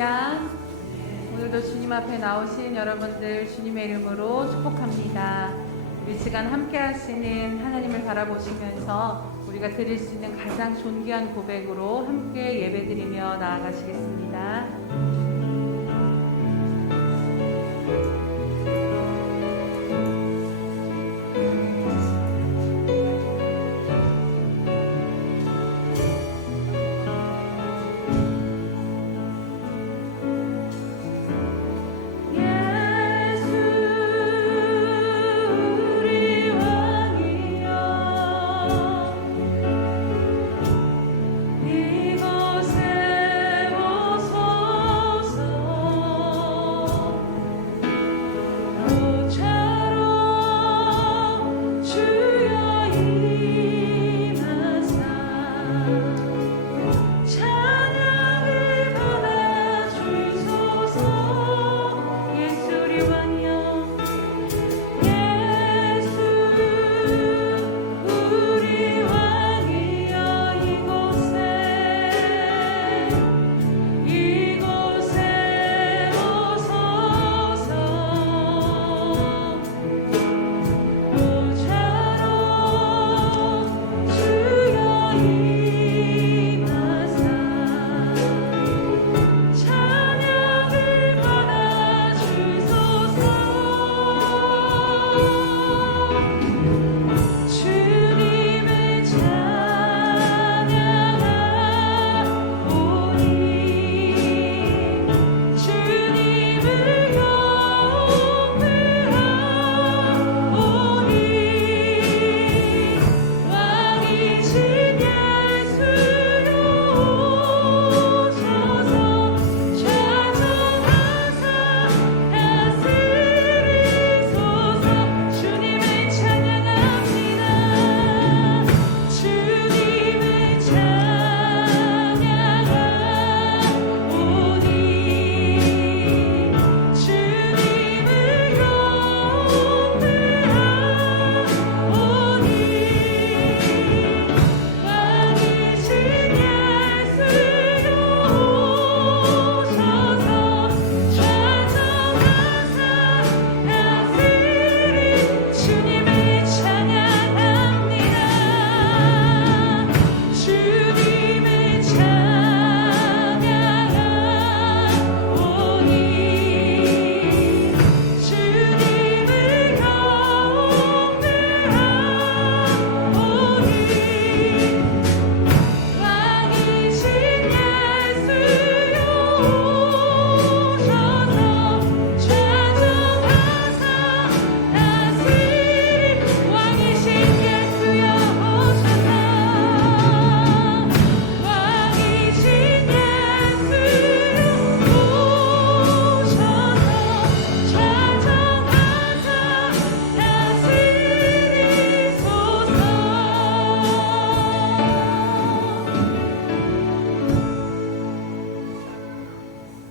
할렐루야. 오늘도 주님 앞에 나오신 여러분들 주님의 이름으로 축복합니다. 우리 시간 함께 하시는 하나님을 바라보시면서 우리가 드릴 수 있는 가장 존귀한 고백으로 함께 예배드리며 나아가시겠습니다.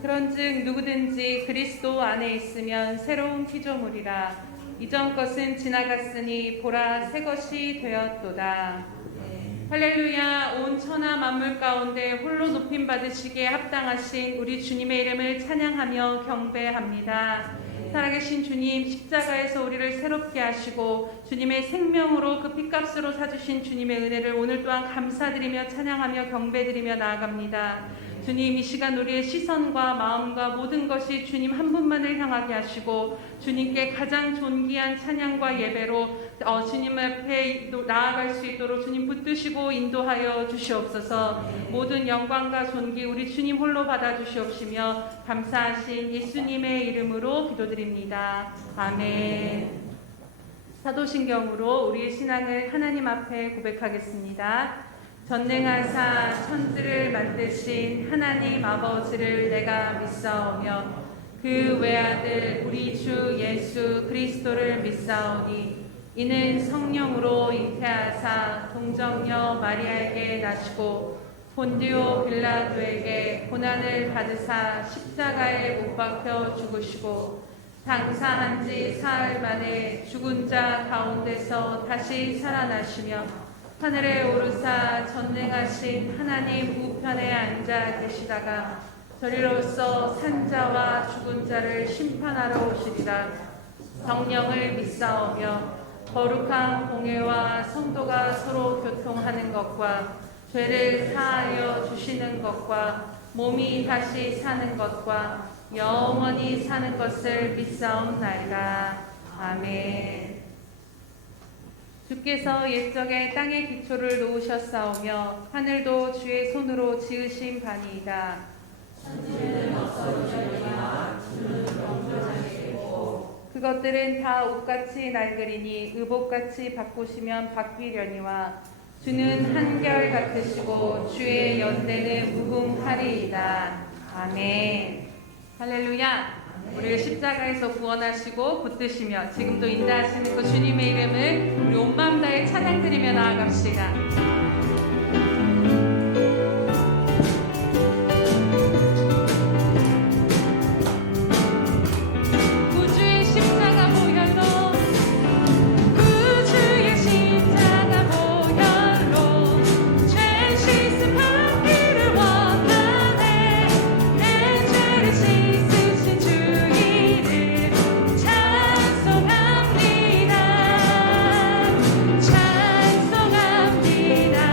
그런즉 누구든지 그리스도 안에 있으면 새로운 피조물이라. 이전 것은 지나갔으니 보라 새 것이 되었도다. 할렐루야. 온 천하 만물 가운데 홀로 높임 받으시기에 합당하신 우리 주님의 이름을 찬양하며 경배합니다. 살아계신 주님, 십자가에서 우리를 새롭게 하시고 주님의 생명으로 그 핏값으로 사주신 주님의 은혜를 오늘 또한 감사드리며 찬양하며 경배드리며 나아갑니다. 주님, 이 시간 우리의 시선과 마음과 모든 것이 주님 한 분만을 향하게 하시고 주님께 가장 존귀한 찬양과 예배로 주님 앞에 나아갈 수 있도록 주님 붙드시고 인도하여 주시옵소서. 모든 영광과 존귀 우리 주님 홀로 받아주시옵시며 감사하신 예수님의 이름으로 기도드립니다. 아멘. 사도신경으로 우리의 신앙을 하나님 앞에 고백하겠습니다. 전능하사 천지를 만드신 하나님 아버지를 내가 믿사오며 그 외아들 우리 주 예수 그리스도를 믿사오니 이는 성령으로 잉태하사 동정녀 마리아에게 나시고 본디오 빌라도에게 고난을 받으사 십자가에 못 박혀 죽으시고 장사한 지 사흘 만에 죽은 자 가운데서 다시 살아나시며 하늘에 오르사 전능하신 하나님 우편에 앉아 계시다가 저리로서 산자와 죽은 자를 심판하러 오시리라. 성령을 믿사오며 거룩한 공회와 성도가 서로 교통하는 것과 죄를 사하여 주시는 것과 몸이 다시 사는 것과 영원히 사는 것을 믿사옵나이다. 아멘. 주께서 옛적에 땅의 기초를 놓으셨사오며 하늘도 주의 손으로 지으신 바니이다. 천지는 없어지려니와 주는 영존하시겠고 그것들은 다 옷같이 낡으리니 의복같이 바꾸시면 바뀌려니와 주는 한결 같으시고 주의 연대는 무궁하리이다. 아멘. 할렐루야. 우리를 십자가에서 구원하시고 붙드시며 지금도 인도하시는 그 주님의 이름을 우리 온 마음 다해 찬양드리며 나아갑시다. 찬송합니다.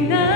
예수로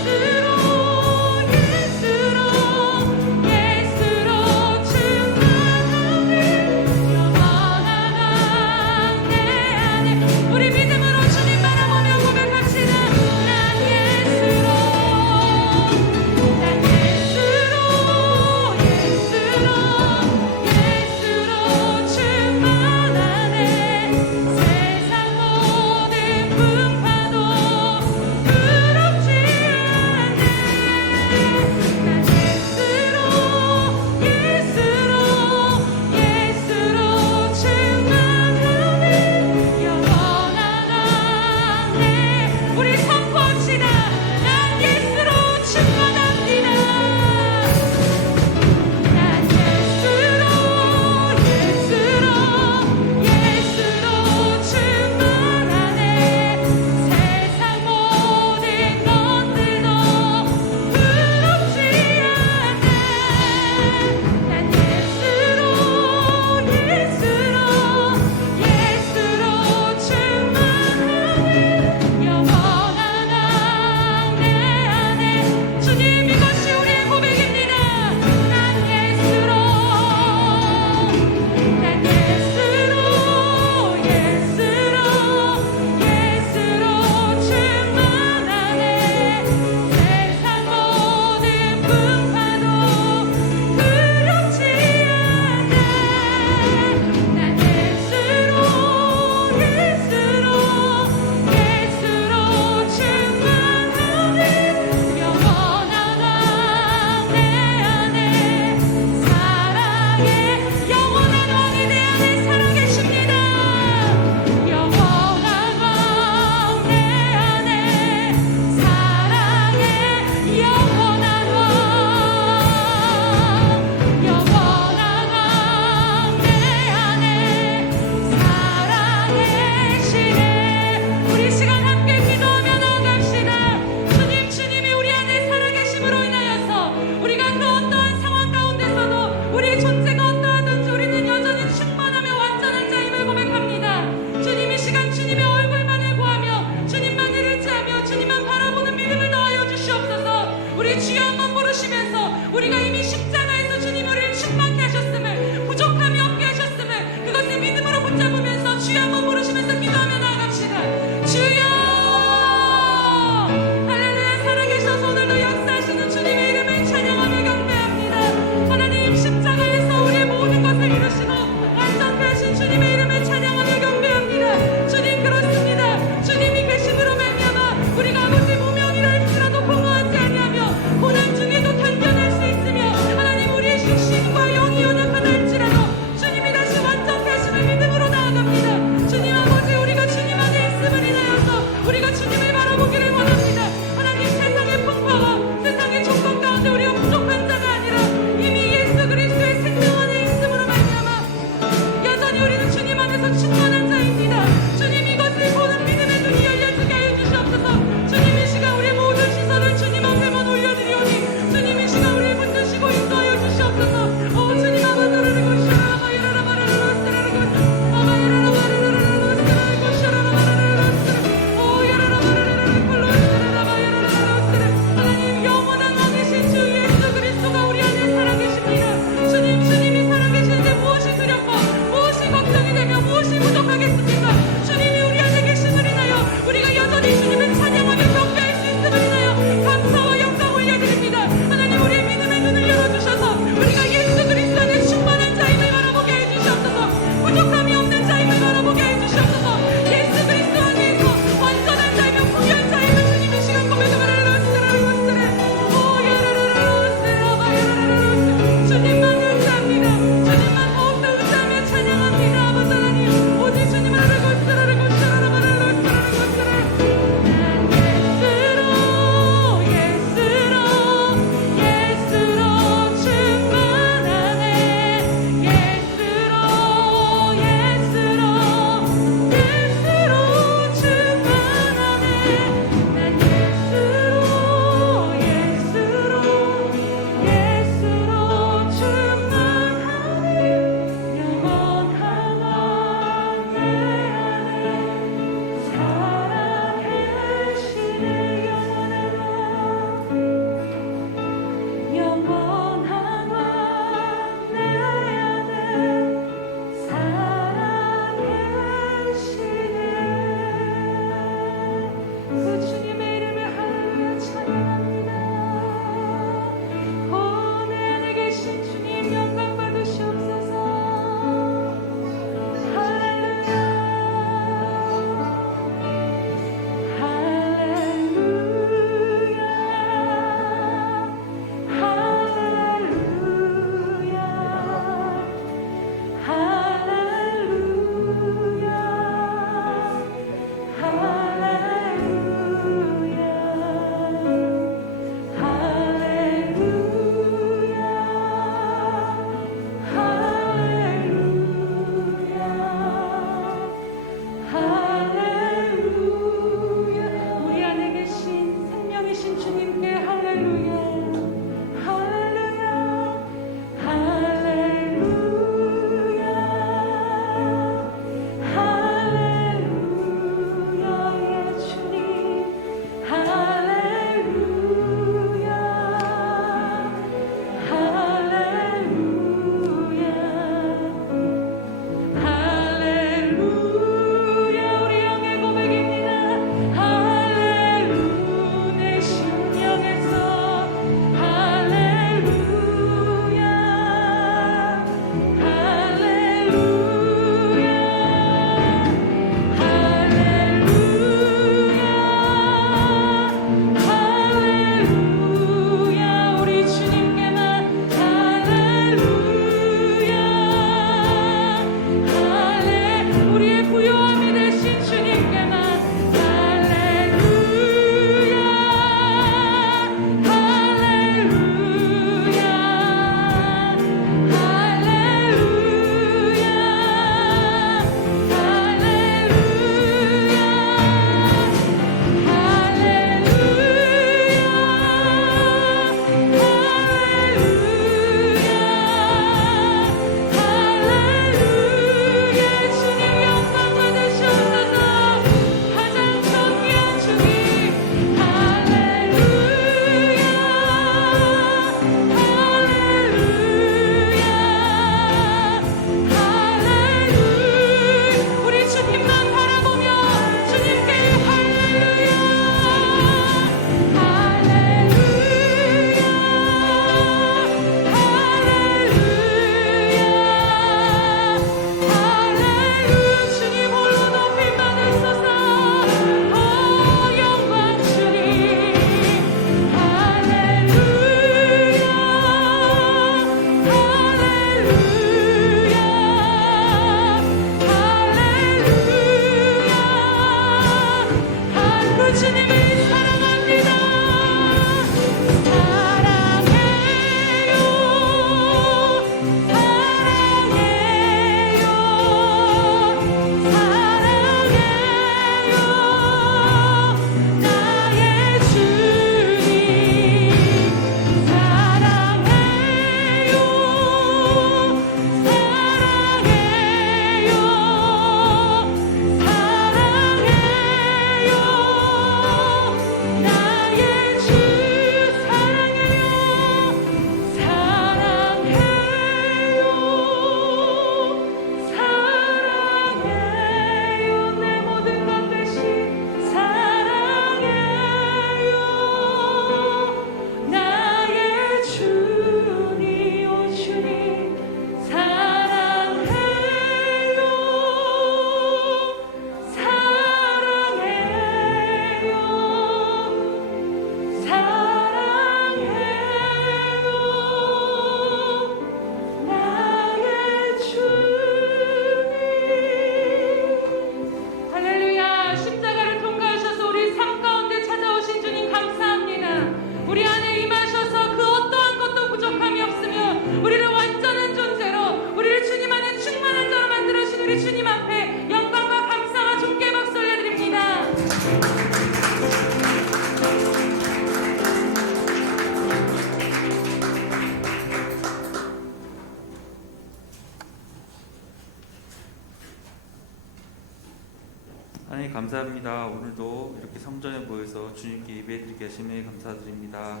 하나님 감사합니다. 오늘도 이렇게 성전에 모여서 주님께 예배드리게 하심에 감사드립니다.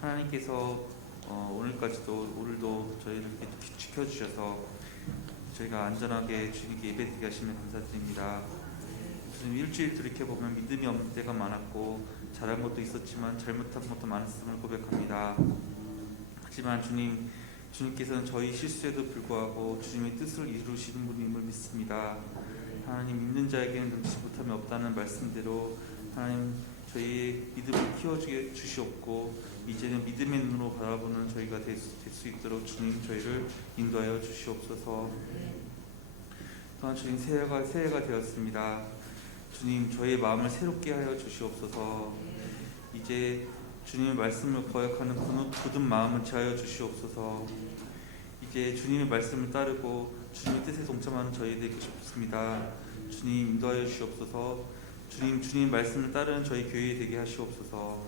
하나님께서 오늘도 저희를 이렇게 지켜주셔서 저희가 안전하게 주님께 예배드리게 하심에 감사드립니다. 주님 일주일 돌이켜보면 믿음이 없는 때가 많았고 잘한 것도 있었지만 잘못한 것도 많았음을 고백합니다. 하지만 주님께서는 저희 실수에도 불구하고 주님의 뜻을 이루시는 분임을 믿습니다. 하나님 믿는 자에게는 눈치 못함이 없다는 말씀대로 하나님 저희의 믿음을 키워주시옵고 이제는 믿음의 눈으로 바라보는 저희가 될 수 있도록 주님 저희를 인도하여 주시옵소서. 또한 주님 새해가 되었습니다. 주님 저희의 마음을 새롭게 하여 주시옵소서. 이제 주님의 말씀을 거역하는 굳은 마음을 제하여 주시옵소서. 이제 주님의 말씀을 따르고 주님의 뜻에 동참하는 저희 되고 싶습니다. 주님 인도하여 주시옵소서. 주님 말씀을 따르는 저희 교회 되게 하시옵소서.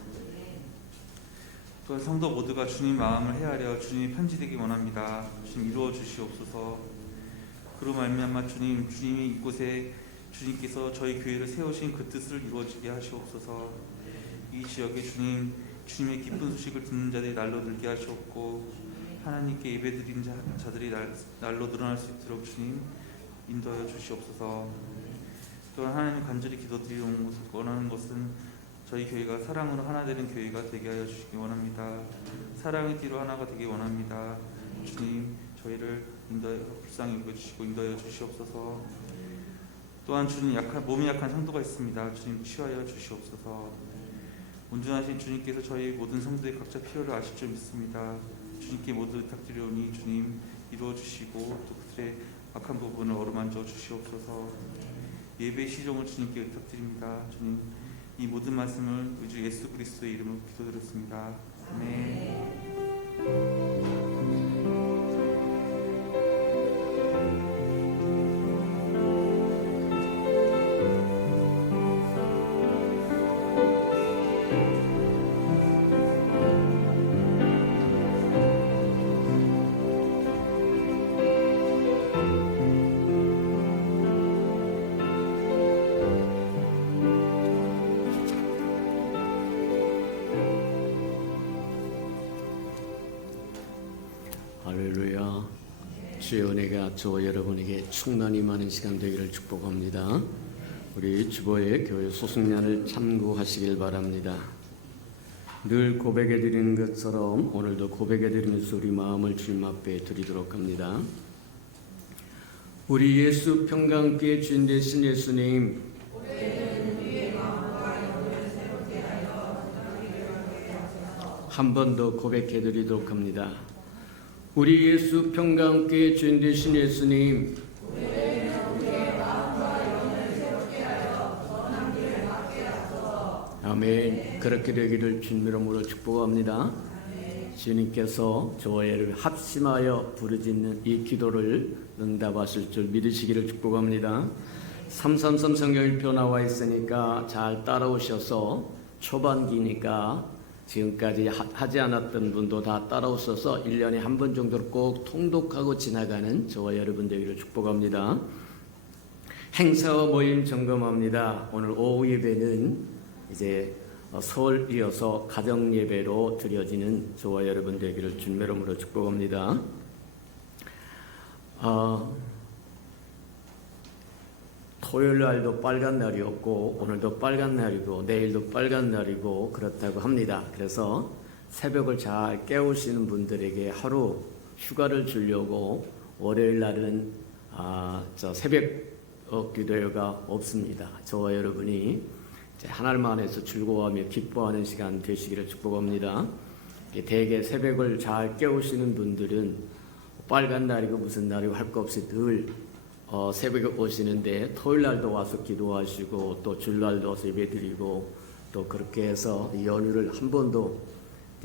또한 성도 모두가 주님 마음을 헤아려 주님의 편지 되기 원합니다. 주님 이루어 주시옵소서. 그로 말미암아 주님이 이곳에 주님께서 저희 교회를 세우신 그 뜻을 이루어지게 하시옵소서. 이 지역에 주님의 기쁜 소식을 듣는 자들이 날로 늘게 하시옵고 하나님께 예배드린 자들이 날로 늘어날 수 있도록 주님 인도하여 주시옵소서. 또한 하나님 간절히 기도드리는 원하는 것은 저희 교회가 사랑으로 하나 되는 교회가 되게 하여 주시기 원합니다. 사랑의 띠로 하나가 되기 원합니다. 주님 저희를 불쌍히 여겨주시고 인도하여 주시옵소서. 또한 주님 몸이 약한 상도가 있습니다. 주님 치유하여 주시옵소서. 온전하신 주님께서 저희 모든 성도의 각자 필요를 아실 줄 믿습니다. 주님께 모두 부탁드리오니 주님 이루어 주시고 또 그들의 악한 부분을 어루만져 주시옵소서. 예배 시종을 주님께 부탁드립니다. 주님 이 모든 말씀을 우리 주 예수 그리스도의 이름으로 기도드렸습니다. 아멘. 할렐루야. 주의 은혜가 저와 여러분에게 충만히 많은 시간 되기를 축복합니다. 우리 주보의 교회 소승년을 참고하시길 바랍니다. 늘 고백해 드리는 것처럼 오늘도 고백해 드리면서 우리 마음을 주님 앞에 드리도록 합니다. 우리 예수 평강교회 주인 되신 예수님, 한 번 더 고백해 드리도록 합니다. 우리 예수 평강교회 주인 되신 예수님, 아멘. 그렇게 되기를 주님 이름으로 축복합니다. 주님께서 저와 여러분 합심하여 부르짖는 이 기도를 응답하실 줄 믿으시기를 축복합니다. 333 성경일표 나와 있으니까 잘 따라오셔서 초반기니까 지금까지 하지 않았던 분도 다 따라오셔서 1년에 한 번 정도로 꼭 통독하고 지나가는 저와 여러분 되기를 축복합니다. 행사와 모임 점검합니다. 오늘 오후 예배는 이제 설 이어서 가정 예배로 드려지는 저와 여러분 되기를 주님 이름으로 축복합니다. 토요일 날도 빨간 날이었고 오늘도 빨간 날이고 내일도 빨간 날이고 그렇다고 합니다. 그래서 새벽을 잘 깨우시는 분들에게 하루 휴가를 주려고 월요일 날은 새벽 기도회가 없습니다. 저와 여러분이 하나님 안에서 즐거워하며 기뻐하는 시간 되시기를 축복합니다. 대개 새벽을 잘 깨우시는 분들은 빨간 날이고 무슨 날이고 할 거 없이 늘 새벽에 오시는데 토요일 날도 와서 기도하시고 또 주일날도 와서 예배드리고 또 그렇게 해서 연휴를 한 번도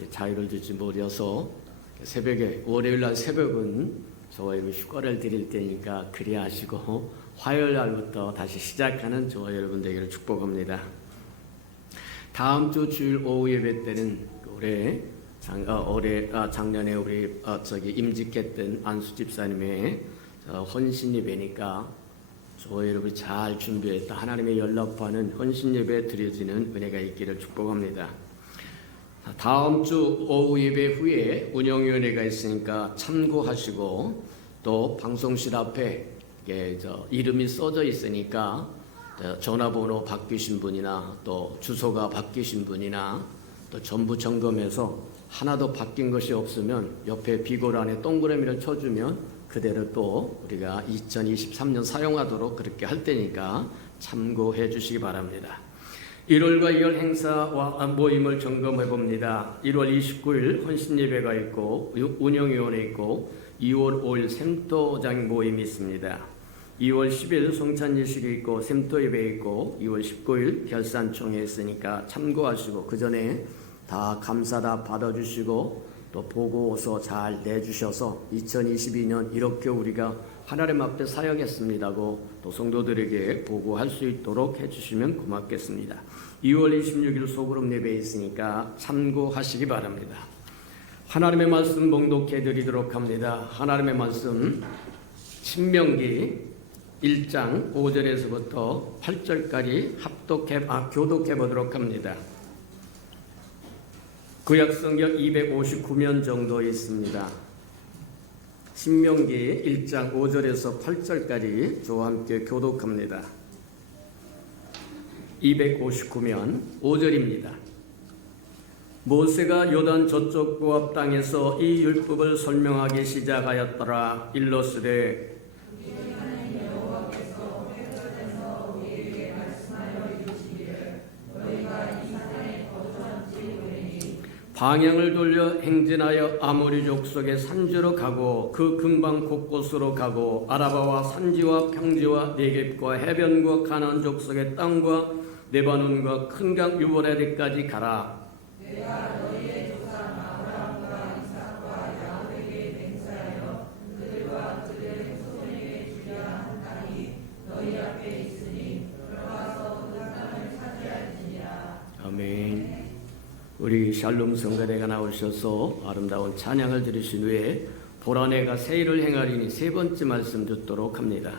자유를 주지 못해서 새벽에 월요일 날 새벽은 저와 여러분 휴가를 드릴 테니까 그리 하시고 화요일 날부터 다시 시작하는 저와 여러분 되기를 축복합니다. 다음 주 주일 오후 예배 때는 작년에 우리 임직했던 안수 집사님의 헌신 예배니까 저와 여러분이 잘 준비했다 하나님의 연락받는 헌신 예배 드려지는 은혜가 있기를 축복합니다. 다음 주 오후 예배 후에 운영위원회가 있으니까 참고하시고, 또 방송실 앞에 이름이 써져 있으니까 전화번호 바뀌신 분이나 또 주소가 바뀌신 분이나 또 전부 점검해서 하나도 바뀐 것이 없으면 옆에 비고란에 동그라미를 쳐주면 그대로 또 우리가 2023년 사용하도록 그렇게 할 테니까 참고해 주시기 바랍니다. 1월과 2월 행사와 모임을 점검해 봅니다. 1월 29일 헌신예배가 있고 운영위원회 있고 2월 5일 샘도장 모임이 있습니다. 2월 10일 성찬예식이 있고 샘도예배 있고 2월 19일 결산총회 있으니까 참고하시고 그 전에 다 감사 다 받아주시고 또 보고서 잘 내주셔서 2022년 이렇게 우리가 하나님 앞에 사역했습니다고 또 성도들에게 보고할 수 있도록 해주시면 고맙겠습니다. 2월 26일 소그룹 예배 있으니까 참고하시기 바랍니다. 하나님의 말씀 봉독해 드리도록 합니다. 하나님의 말씀 신명기 1장 5절에서부터 8절까지 교독해 보도록 합니다. 구약성경 259면 정도 있습니다. 신명기 1장 5절에서 8절까지 저와 함께 교독합니다. 259면 5절입니다. 모세가 요단 저쪽 모압 땅에서 이 율법을 설명하기 시작하였더라. 일러스되 방향을 돌려 행진하여 아모리 족속의 산지로 가고 그 근방 곳곳으로 가고 아라바와 산지와 평지와 네겝과 해변과 가나안 족속의 땅과 레바논과 큰 강 유브라데까지 가라. 내가 너희의 조상 아브라함과 이삭과 야곱에게 맹세하여 그들과 그들의 후손에게 주려 한 땅이 너희 앞에 있으니 들어가서 그 땅을 차지할지니라. 아멘. 우리 샬롬 성가대가 나오셔서 아름다운 찬양을 들으신 후에 보라 내가 새 일을 행하리니 세 번째 말씀 듣도록 합니다.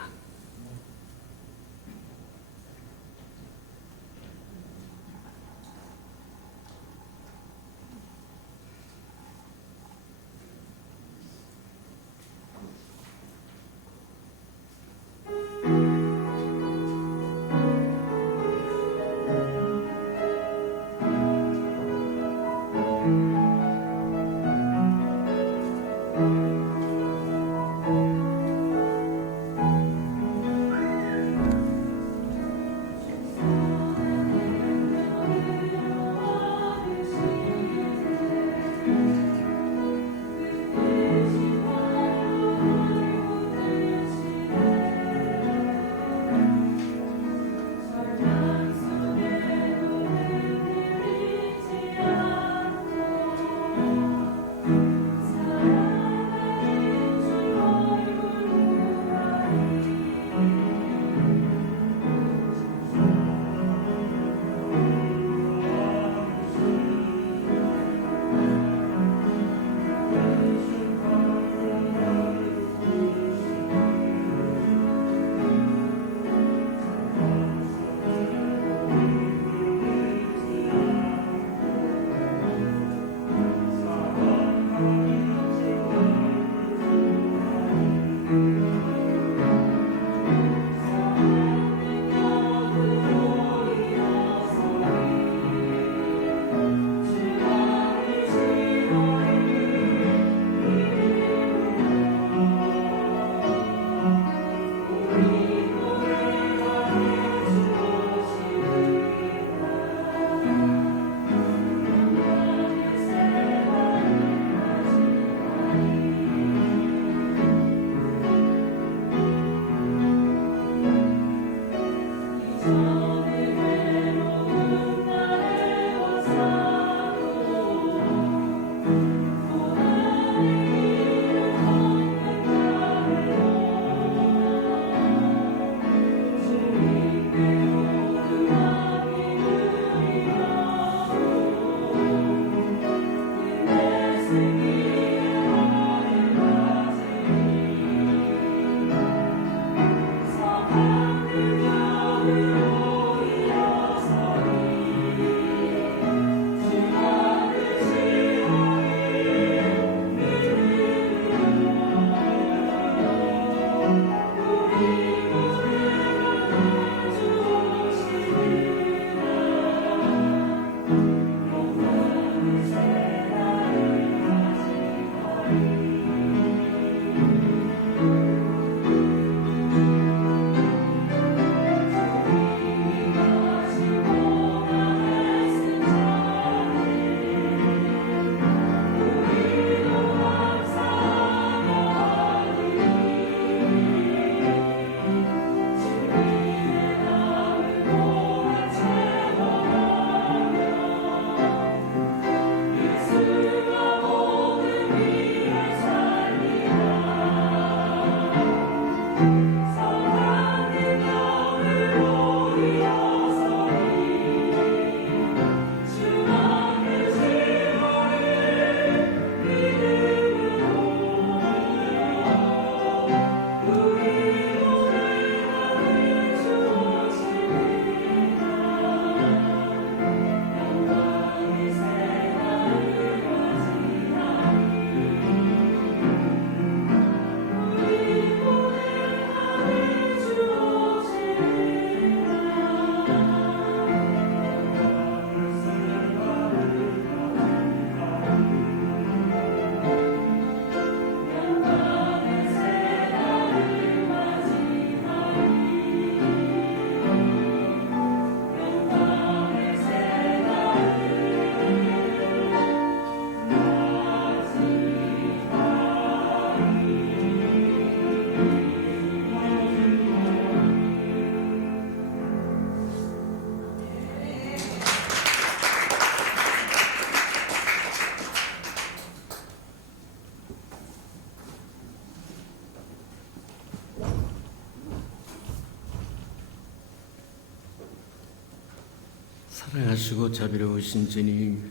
사랑하시고 자비로우신 주님,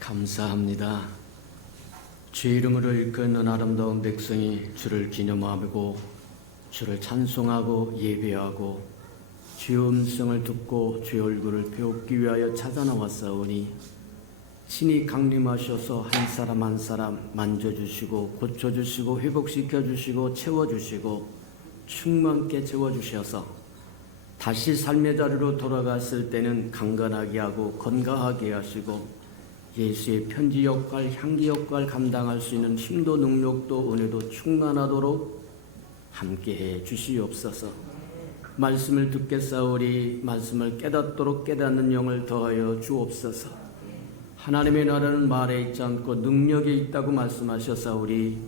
감사합니다. 주의 이름으로 일컫는 아름다운 백성이 주를 기념하고 주를 찬송하고 예배하고 주의 음성을 듣고 주의 얼굴을 배우기 위하여 찾아 나왔사오니 신이 강림하셔서 한 사람 한 사람 만져주시고 고쳐주시고 회복시켜주시고 채워주시고 충만케 채워주셔서 다시 삶의 자리로 돌아갔을 때는 강건하게 하고 건강하게 하시고 예수의 편지 역할, 향기 역할 감당할 수 있는 힘도 능력도 은혜도 충만하도록 함께해 주시옵소서. 말씀을 듣겠사오니 말씀을 깨닫도록 깨닫는 영을 더하여 주옵소서. 하나님의 나라는 말에 있지 않고 능력에 있다고 말씀하셨사오니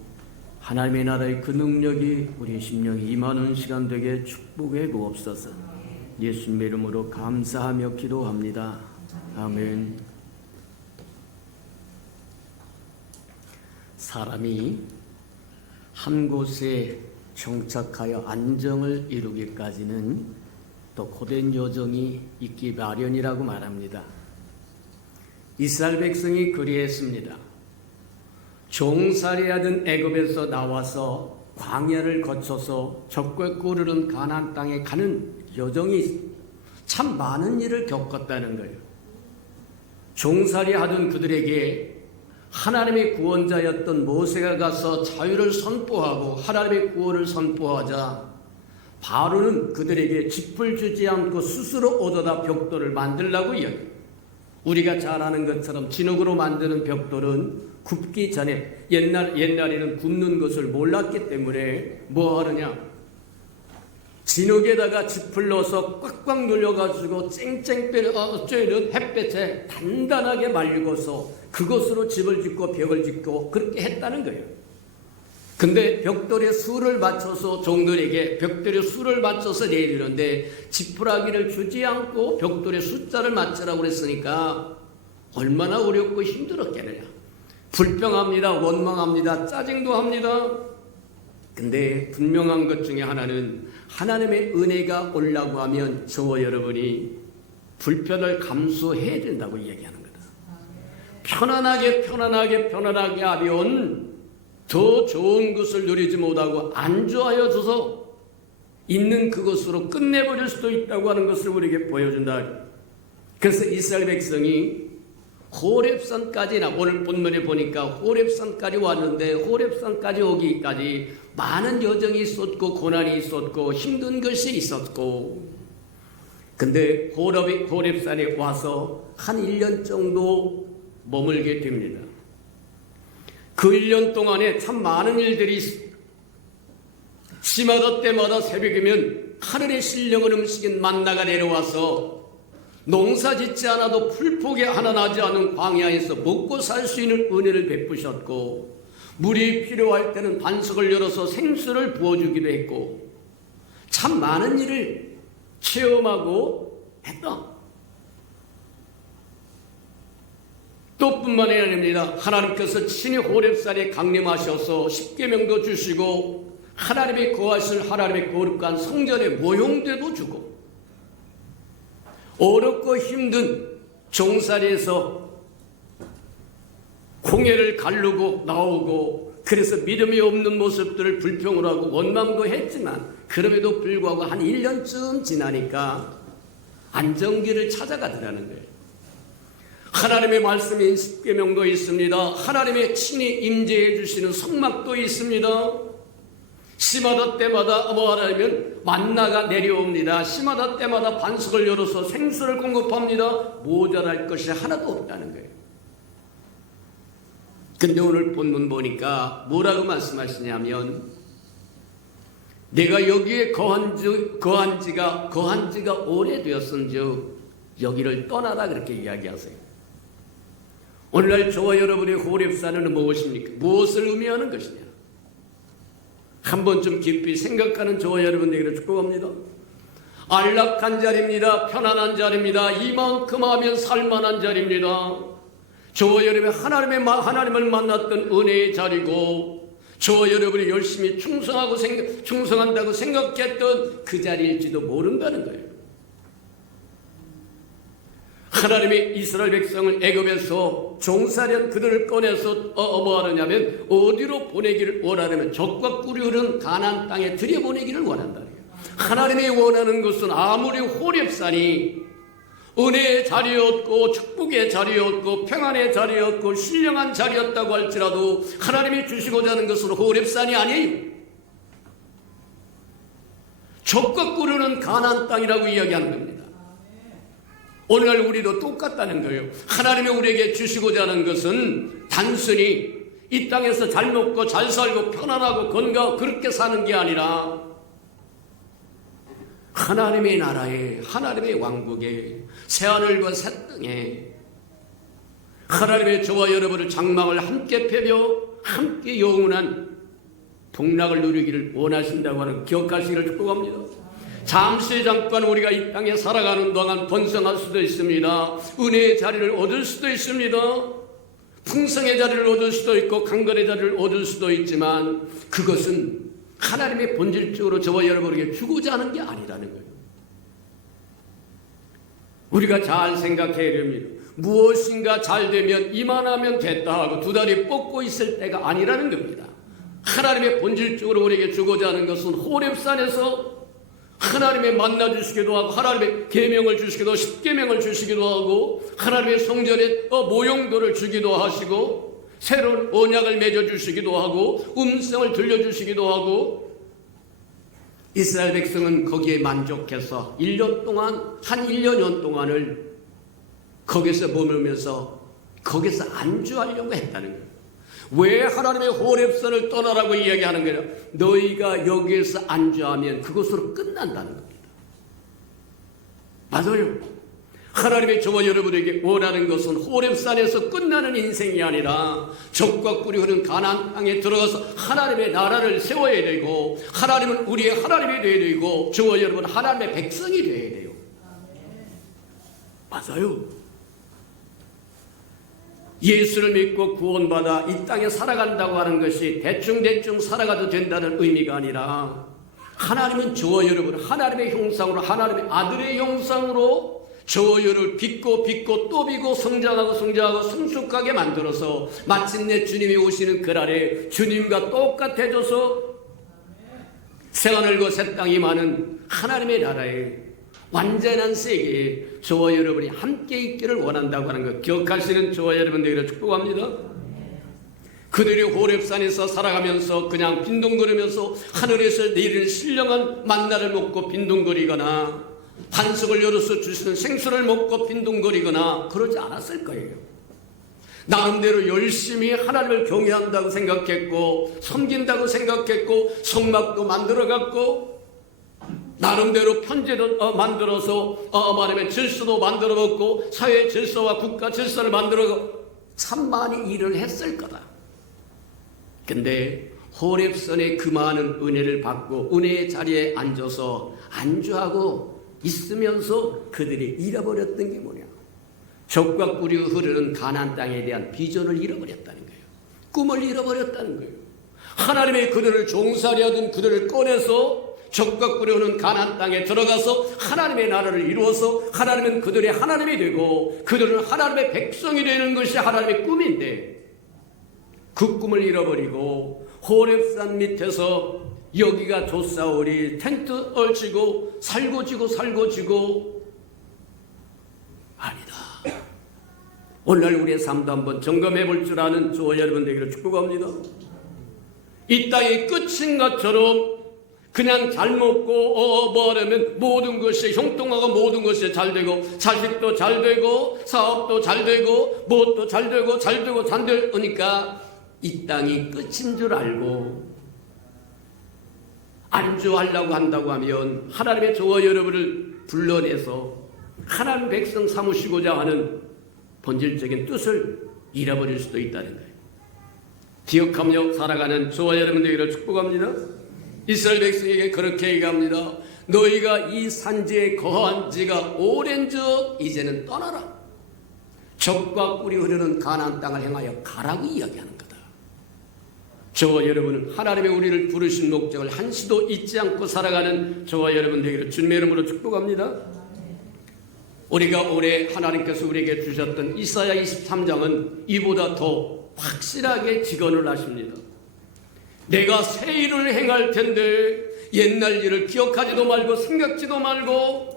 하나님의 나라의 그 능력이 우리 심령에 임하는 시간 되게 축복해 주옵소서. 예수님의 이름으로 감사하며 기도합니다. 아멘. 사람이 한 곳에 정착하여 안정을 이루기까지는 또 고된 여정이 있기 마련이라고 말합니다. 이스라엘 백성이 그리했습니다. 종살이하던 애굽에서 나와서 광야를 거쳐서 적과 꿀르는 가나안 땅에 가는 여정이 참 많은 일을 겪었다는 거예요. 종살이하던 그들에게 하나님의 구원자였던 모세가 가서 자유를 선포하고 하나님의 구원을 선포하자 바로는 그들에게 짚을 주지 않고 스스로 얻어다 벽돌을 만들라고 이야기해요. 우리가 잘 아는 것처럼 진흙으로 만드는 벽돌은 굽기 전에 옛날에는 굽는 것을 몰랐기 때문에 뭐 하느냐, 진흙에다가 짚을 넣어서 꽉꽉 눌려가지고 쨍쨍 쬐는 햇볕에 단단하게 말리고서 그것으로 집을 짓고 벽을 짓고 그렇게 했다는 거예요. 근데 벽돌의 수를 맞춰서 종들에게 벽돌의 수를 맞춰서 내리는데 지푸라기를 주지 않고 벽돌의 숫자를 맞추라고 그랬으니까 얼마나 어렵고 힘들었겠느냐. 불평합니다. 원망합니다. 짜증도 합니다. 근데 분명한 것 중에 하나는 하나님의 은혜가 오려고 하면 저와 여러분이 불편을 감수해야 된다고 얘기하는 거다. 편안하게 하면 더 좋은 것을 누리지 못하고 안주하여 줘서 있는 그것으로 끝내버릴 수도 있다고 하는 것을 우리에게 보여준다. 그래서 이스라엘 백성이 호렙산까지나 오늘 본문에 보니까 호렙산까지 왔는데 호렙산까지 오기까지 많은 여정이 있었고 고난이 있었고 힘든 것이 있었고, 근데 호렙산에 와서 한 1년 정도 머물게 됩니다. 그 1년 동안에 참 많은 일들이 있습니다. 시마다 때마다 새벽이면 하늘의 신령한 음식인 만나가 내려와서 농사 짓지 않아도 풀포기 하나 나지 않은 광야에서 먹고 살 수 있는 은혜를 베푸셨고, 물이 필요할 때는 반석을 열어서 생수를 부어주기도 했고, 참 많은 일을 체험하고 했다. 또 뿐만이 아닙니다. 하나님께서 친히 호렙산에 강림하셔서 십계명도 주시고 하나님의 거하실 하나님의 거룩한 성전의 모형대도 주고, 어렵고 힘든 종살이에서 홍해를 가르고 나오고, 그래서 믿음이 없는 모습들을 불평을 하고 원망도 했지만 그럼에도 불구하고 한 1년쯤 지나니까 안정기를 찾아가더라는 거예요. 하나님의 말씀인 십계명도 있습니다. 하나님의 친히 임재해 주시는 성막도 있습니다. 시마다 때마다 뭐 하냐면 만나가 내려옵니다. 시마다 때마다 반석을 열어서 생수를 공급합니다. 모자랄 것이 하나도 없다는 거예요. 근데 오늘 본문 보니까 뭐라고 말씀하시냐면, 내가 여기에 거한 지가 오래되었은즉 여기를 떠나라, 그렇게 이야기하세요. 오늘날 저와 여러분의 호렙산은 무엇입니까? 무엇을 의미하는 것이냐? 한번 좀 깊이 생각하는 저와 여러분에게 축복합니다. 안락한 자리입니다. 편안한 자리입니다. 이만큼 하면 살만한 자리입니다. 저와 여러분이 하나님을 만났던 은혜의 자리고, 저와 여러분이 열심히 충성한다고 생각했던 그 자리일지도 모른다는 거예요. 하나님의 이스라엘 백성을 애굽에서 종살이한 그들을 꺼내서 뭐 하느냐면 어디로 보내기를 원하냐면 적과 꿀이 흐르는 가나안 땅에 들여보내기를 원한다는 거예요. 하나님이 원하는 것은 아무리 호렙산이 은혜의 자리였고 축복의 자리였고 평안의 자리였고 신령한 자리였다고 할지라도 하나님이 주시고자 하는 것은 호렙산이 아니에요. 적과 꿀은 가나안 땅이라고 이야기하는 겁니다. 오늘날 우리도 똑같다는 거예요. 하나님이 우리에게 주시고자 하는 것은 단순히 이 땅에서 잘 먹고 잘 살고 편안하고 건강하고 그렇게 사는 게 아니라 하나님의 나라에, 하나님의 왕국에, 새하늘과 새 땅에 하나님의 저와 여러분을 장막을 함께 펴며 함께 영원한 복락을 누리기를 원하신다고 하는 기억하시기를 축복합니다. 잠시 잠깐 우리가 이 땅에 살아가는 동안 번성할 수도 있습니다. 은혜의 자리를 얻을 수도 있습니다. 풍성의 자리를 얻을 수도 있고 강건의 자리를 얻을 수도 있지만 그것은 하나님의 본질적으로 저와 여러분에게 주고자 하는 게 아니라는 거예요. 우리가 잘 생각해야 됩니다. 무엇인가 잘 되면 이만하면 됐다 하고 두 다리 뻗고 있을 때가 아니라는 겁니다. 하나님의 본질적으로 우리에게 주고자 하는 것은 호렙산에서 하나님의 만나 주시기도 하고 하나님의 계명을 주시기도 하고 십계명을 주시기도 하고 하나님의 성전의 모형도를 주기도 하시고 새로운 언약을 맺어 주시기도 하고 음성을 들려주시기도 하고 이스라엘 백성은 거기에 만족해서 1년 동안 한 1년 동안을 거기서 머물면서 거기서 안주하려고 했다는 거예요. 왜 하나님의 호렙산을 떠나라고 이야기하는 거예요? 너희가 여기에서 안주하면 그것으로 끝난다는 겁니다. 맞아요. 하나님의 저와 여러분에게 원하는 것은 호렙산에서 끝나는 인생이 아니라 적과 꿀이 흐르는 가나안 땅에 들어가서 하나님의 나라를 세워야 되고 하나님은 우리의 하나님이 되어야 되고 저와 여러분 하나님의 백성이 되어야 돼요. 맞아요. 예수를 믿고 구원받아 이 땅에 살아간다고 하는 것이 대충 살아가도 된다는 의미가 아니라 하나님은 저와 여러분 하나님의 형상으로 하나님의 아들의 형상으로 저와 여러분을 빚고 또 빚고 성장하고 성숙하게 만들어서 마침내 주님이 오시는 그날에 주님과 똑같아져서 새하늘과 새 땅이 많은 하나님의 나라에 완전한 세계에 저와 여러분이 함께 있기를 원한다고 하는 것 기억하시는 저와 여러분들에게 축복합니다. 그들이 호렙산에서 살아가면서 그냥 빈둥거리면서 하늘에서 내리는 신령한 만나를 먹고 빈둥거리거나 반석을 열어서 주시는 생수를 먹고 빈둥거리거나 그러지 않았을 거예요. 나름대로 열심히 하나님을 경외한다고 생각했고 섬긴다고 생각했고 성막도 만들어갔고 나름대로 편제도 만들어서 말하면 질서도 만들어 놓고 사회 질서와 국가 질서를 만들어 참 많이 일을 했을 거다. 근데 호렙산의 그 많은 은혜를 받고 은혜의 자리에 앉아서 안주하고 있으면서 그들이 잃어버렸던 게 뭐냐? 적과 꿀이 흐르는 가나안 땅에 대한 비전을 잃어버렸다는 거예요. 꿈을 잃어버렸다는 거예요. 하나님의 그들을 종살이하던 그들을 꺼내서 적과 꿀이 흐르는 가나안 땅에 들어가서 하나님의 나라를 이루어서 하나님은 그들의 하나님이 되고 그들은 하나님의 백성이 되는 것이 하나님의 꿈인데 그 꿈을 잃어버리고 호렙산 밑에서 여기가 조사오리 텐트 얼치고 살고지고 아니다. 오늘날 우리의 삶도 한번 점검해 볼 줄 아는 저와 여러분들에게 축복합니다. 이 땅이 끝인 것처럼 그냥 잘 먹고 뭐하면 모든 것이 형통하고 모든 것이 잘 되고 자식도 잘 되고 사업도 잘 되고 무엇도 잘 되고 잘 되니까 이 땅이 끝인 줄 알고 안주하려고 한다고 하면 하나님의 저와 여러분을 불러내서 하나님 백성 삼으시고자 하는 본질적인 뜻을 잃어버릴 수도 있다는 거예요. 기억하며 살아가는 저와 여러분들에게 축복합니다. 이스라엘 백성에게 그렇게 얘기합니다. 너희가 이 산지에 거한 지가 오랜 적 이제는 떠나라. 적과 꿀이 흐르는 가나안 땅을 향하여 가라고 이야기하는 거다. 저와 여러분은 하나님의 우리를 부르신 목적을 한시도 잊지 않고 살아가는 저와 여러분들에게 주님의 이름으로 축복합니다. 우리가 올해 하나님께서 우리에게 주셨던 이사야 23장은 이보다 더 확실하게 직언을 하십니다. 내가 새 일을 행할 텐데 옛날 일을 기억하지도 말고 생각지도 말고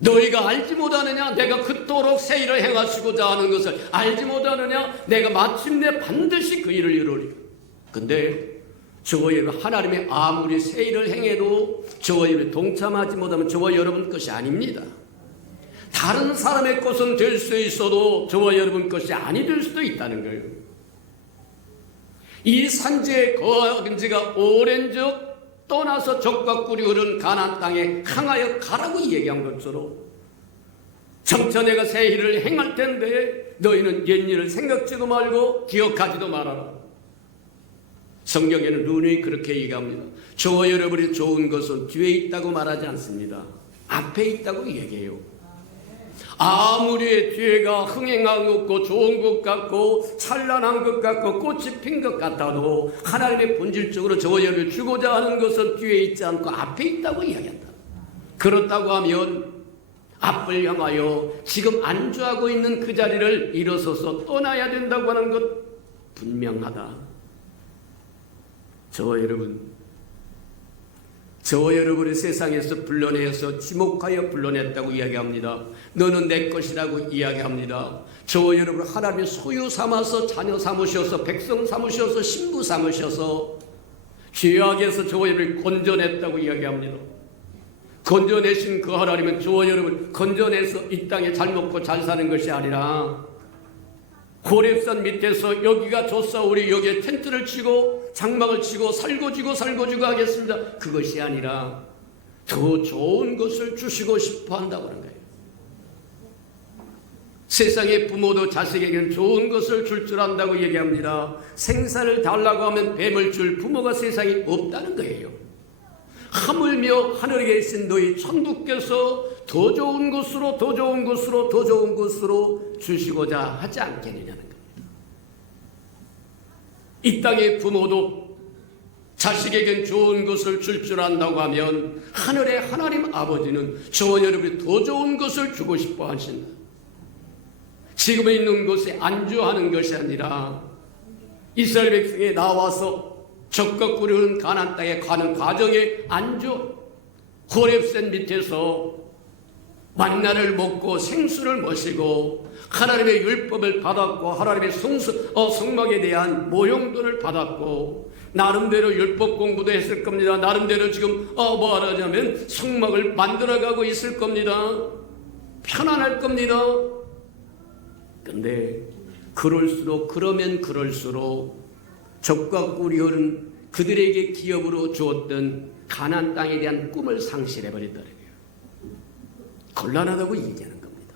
너희가 알지 못하느냐? 내가 그토록 새 일을 행하시고자 하는 것을 알지 못하느냐? 내가 마침내 반드시 그 일을 이루리라. 근데 저와 여러분, 하나님의 아무리 새 일을 행해도 저와 여러분이 동참하지 못하면 저와 여러분 것이 아닙니다. 다른 사람의 것은 될 수 있어도 저와 여러분 것이 아니 될 수도 있다는 거예요. 이 산지에 거한 지가 오랜 적 떠나서 적과 꿀이 흐르는 가나안 땅에 향하여 가라고 얘기한 것처럼 점차 내가 새 일을 행할 텐데 너희는 옛 일을 생각지도 말고 기억하지도 말아라. 성경에는 누누이 그렇게 얘기합니다. 저와 여러분이 좋은 것은 뒤에 있다고 말하지 않습니다. 앞에 있다고 얘기해요. 아무리 뒤에가 흥행한 것 같고 좋은 것 같고 찬란한 것 같고 꽃이 핀 것 같아도 하나님의 본질적으로 저와 여러분이 주고자 하는 것은 뒤에 있지 않고 앞에 있다고 이야기한다. 그렇다고 하면 앞을 향하여 지금 안주하고 있는 그 자리를 일어서서 떠나야 된다고 하는 것 분명하다. 저와 여러분을 세상에서 불러내어서 지목하여 불러냈다고 이야기합니다. 너는 내 것이라고 이야기합니다. 저와 여러분 하나님의 소유 삼아서 자녀 삼으셔서 백성 삼으셔서 신부 삼으셔서 죄악에서 저와 여러분을 건져냈다고 이야기합니다. 건져내신 그 하나님은 저와 여러분 건져내서 이 땅에 잘 먹고 잘 사는 것이 아니라 호렙산 밑에서 여기가 좋사오리 여기에 텐트를 치고 장막을 치고 살고지고 하겠습니다. 그것이 아니라 더 좋은 것을 주시고 싶어 한다고 하는 거예요. 세상의 부모도 자식에게는 좋은 것을 줄 안다고 얘기합니다. 생사를 달라고 하면 뱀을 줄 부모가 세상에 없다는 거예요. 하물며 하늘에 계신 너희 천부께서 더 좋은 것으로 주시고자 하지 않겠느냐는 겁니다. 이 땅의 부모도 자식에겐 좋은 것을 줄 안다고 하면 하늘의 하나님 아버지는 저와 여러분이 더 좋은 것을 주고 싶어 하신다. 지금 있는 곳에 안주하는 것이 아니라 이스라엘 백성이 나와서 적과 꿀이 흐르는 가나안 땅에 가는 과정에 안주 호렙산 밑에서 만나를 먹고 생수를 마시고 하나님의 율법을 받았고 하나님의 성막에 대한 모형들을 받았고 나름대로 율법 공부도 했을 겁니다. 나름대로 지금 말하자면 성막을 만들어가고 있을 겁니다. 편안할 겁니다. 근데 그럴수록 적과 꿀이 흐른 그들에게 기업으로 주었던 가나안 땅에 대한 꿈을 상실해버린다는 거예요. 곤란하다고 얘기하는 겁니다.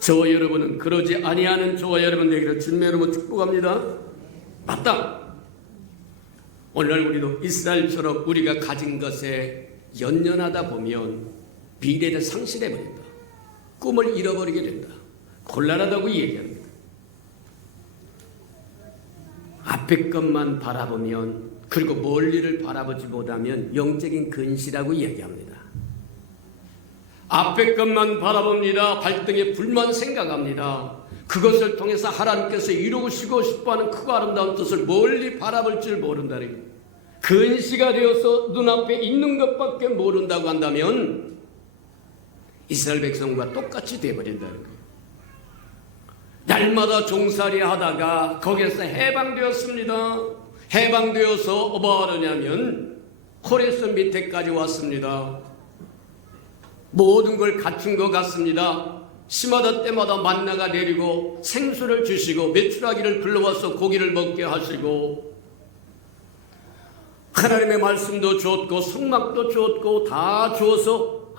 저와 여러분은 그러지 아니하는 저와 여러분 되기를 주님의 이름으로 축복합니다. 맞다. 오늘 우리도 이스라엘처럼 우리가 가진 것에 연연하다 보면 미래를 상실해버린다. 꿈을 잃어버리게 된다. 곤란하다고 얘기합니다. 앞의 것만 바라보면 그리고 멀리를 바라보지 못하면 영적인 근시라고 얘기합니다. 앞의 것만 바라봅니다. 발등에 불만 생각합니다. 그것을 통해서 하나님께서 이루시고 싶어하는 크고 아름다운 뜻을 멀리 바라볼 줄 모른다는 거예요. 근시가 되어서 눈앞에 있는 것밖에 모른다고 한다면 이스라엘 백성과 똑같이 되어버린다는 거예요. 날마다 종살이 하다가 거기에서 해방되었습니다. 해방되어서 뭐 하느냐면 호렙산 밑에까지 왔습니다. 모든 걸 갖춘 것 같습니다. 시마다 때마다 만나가 내리고 생수를 주시고 메추라기를 불러와서 고기를 먹게 하시고 하나님의 말씀도 주었고 성막도 주었고 다 주어서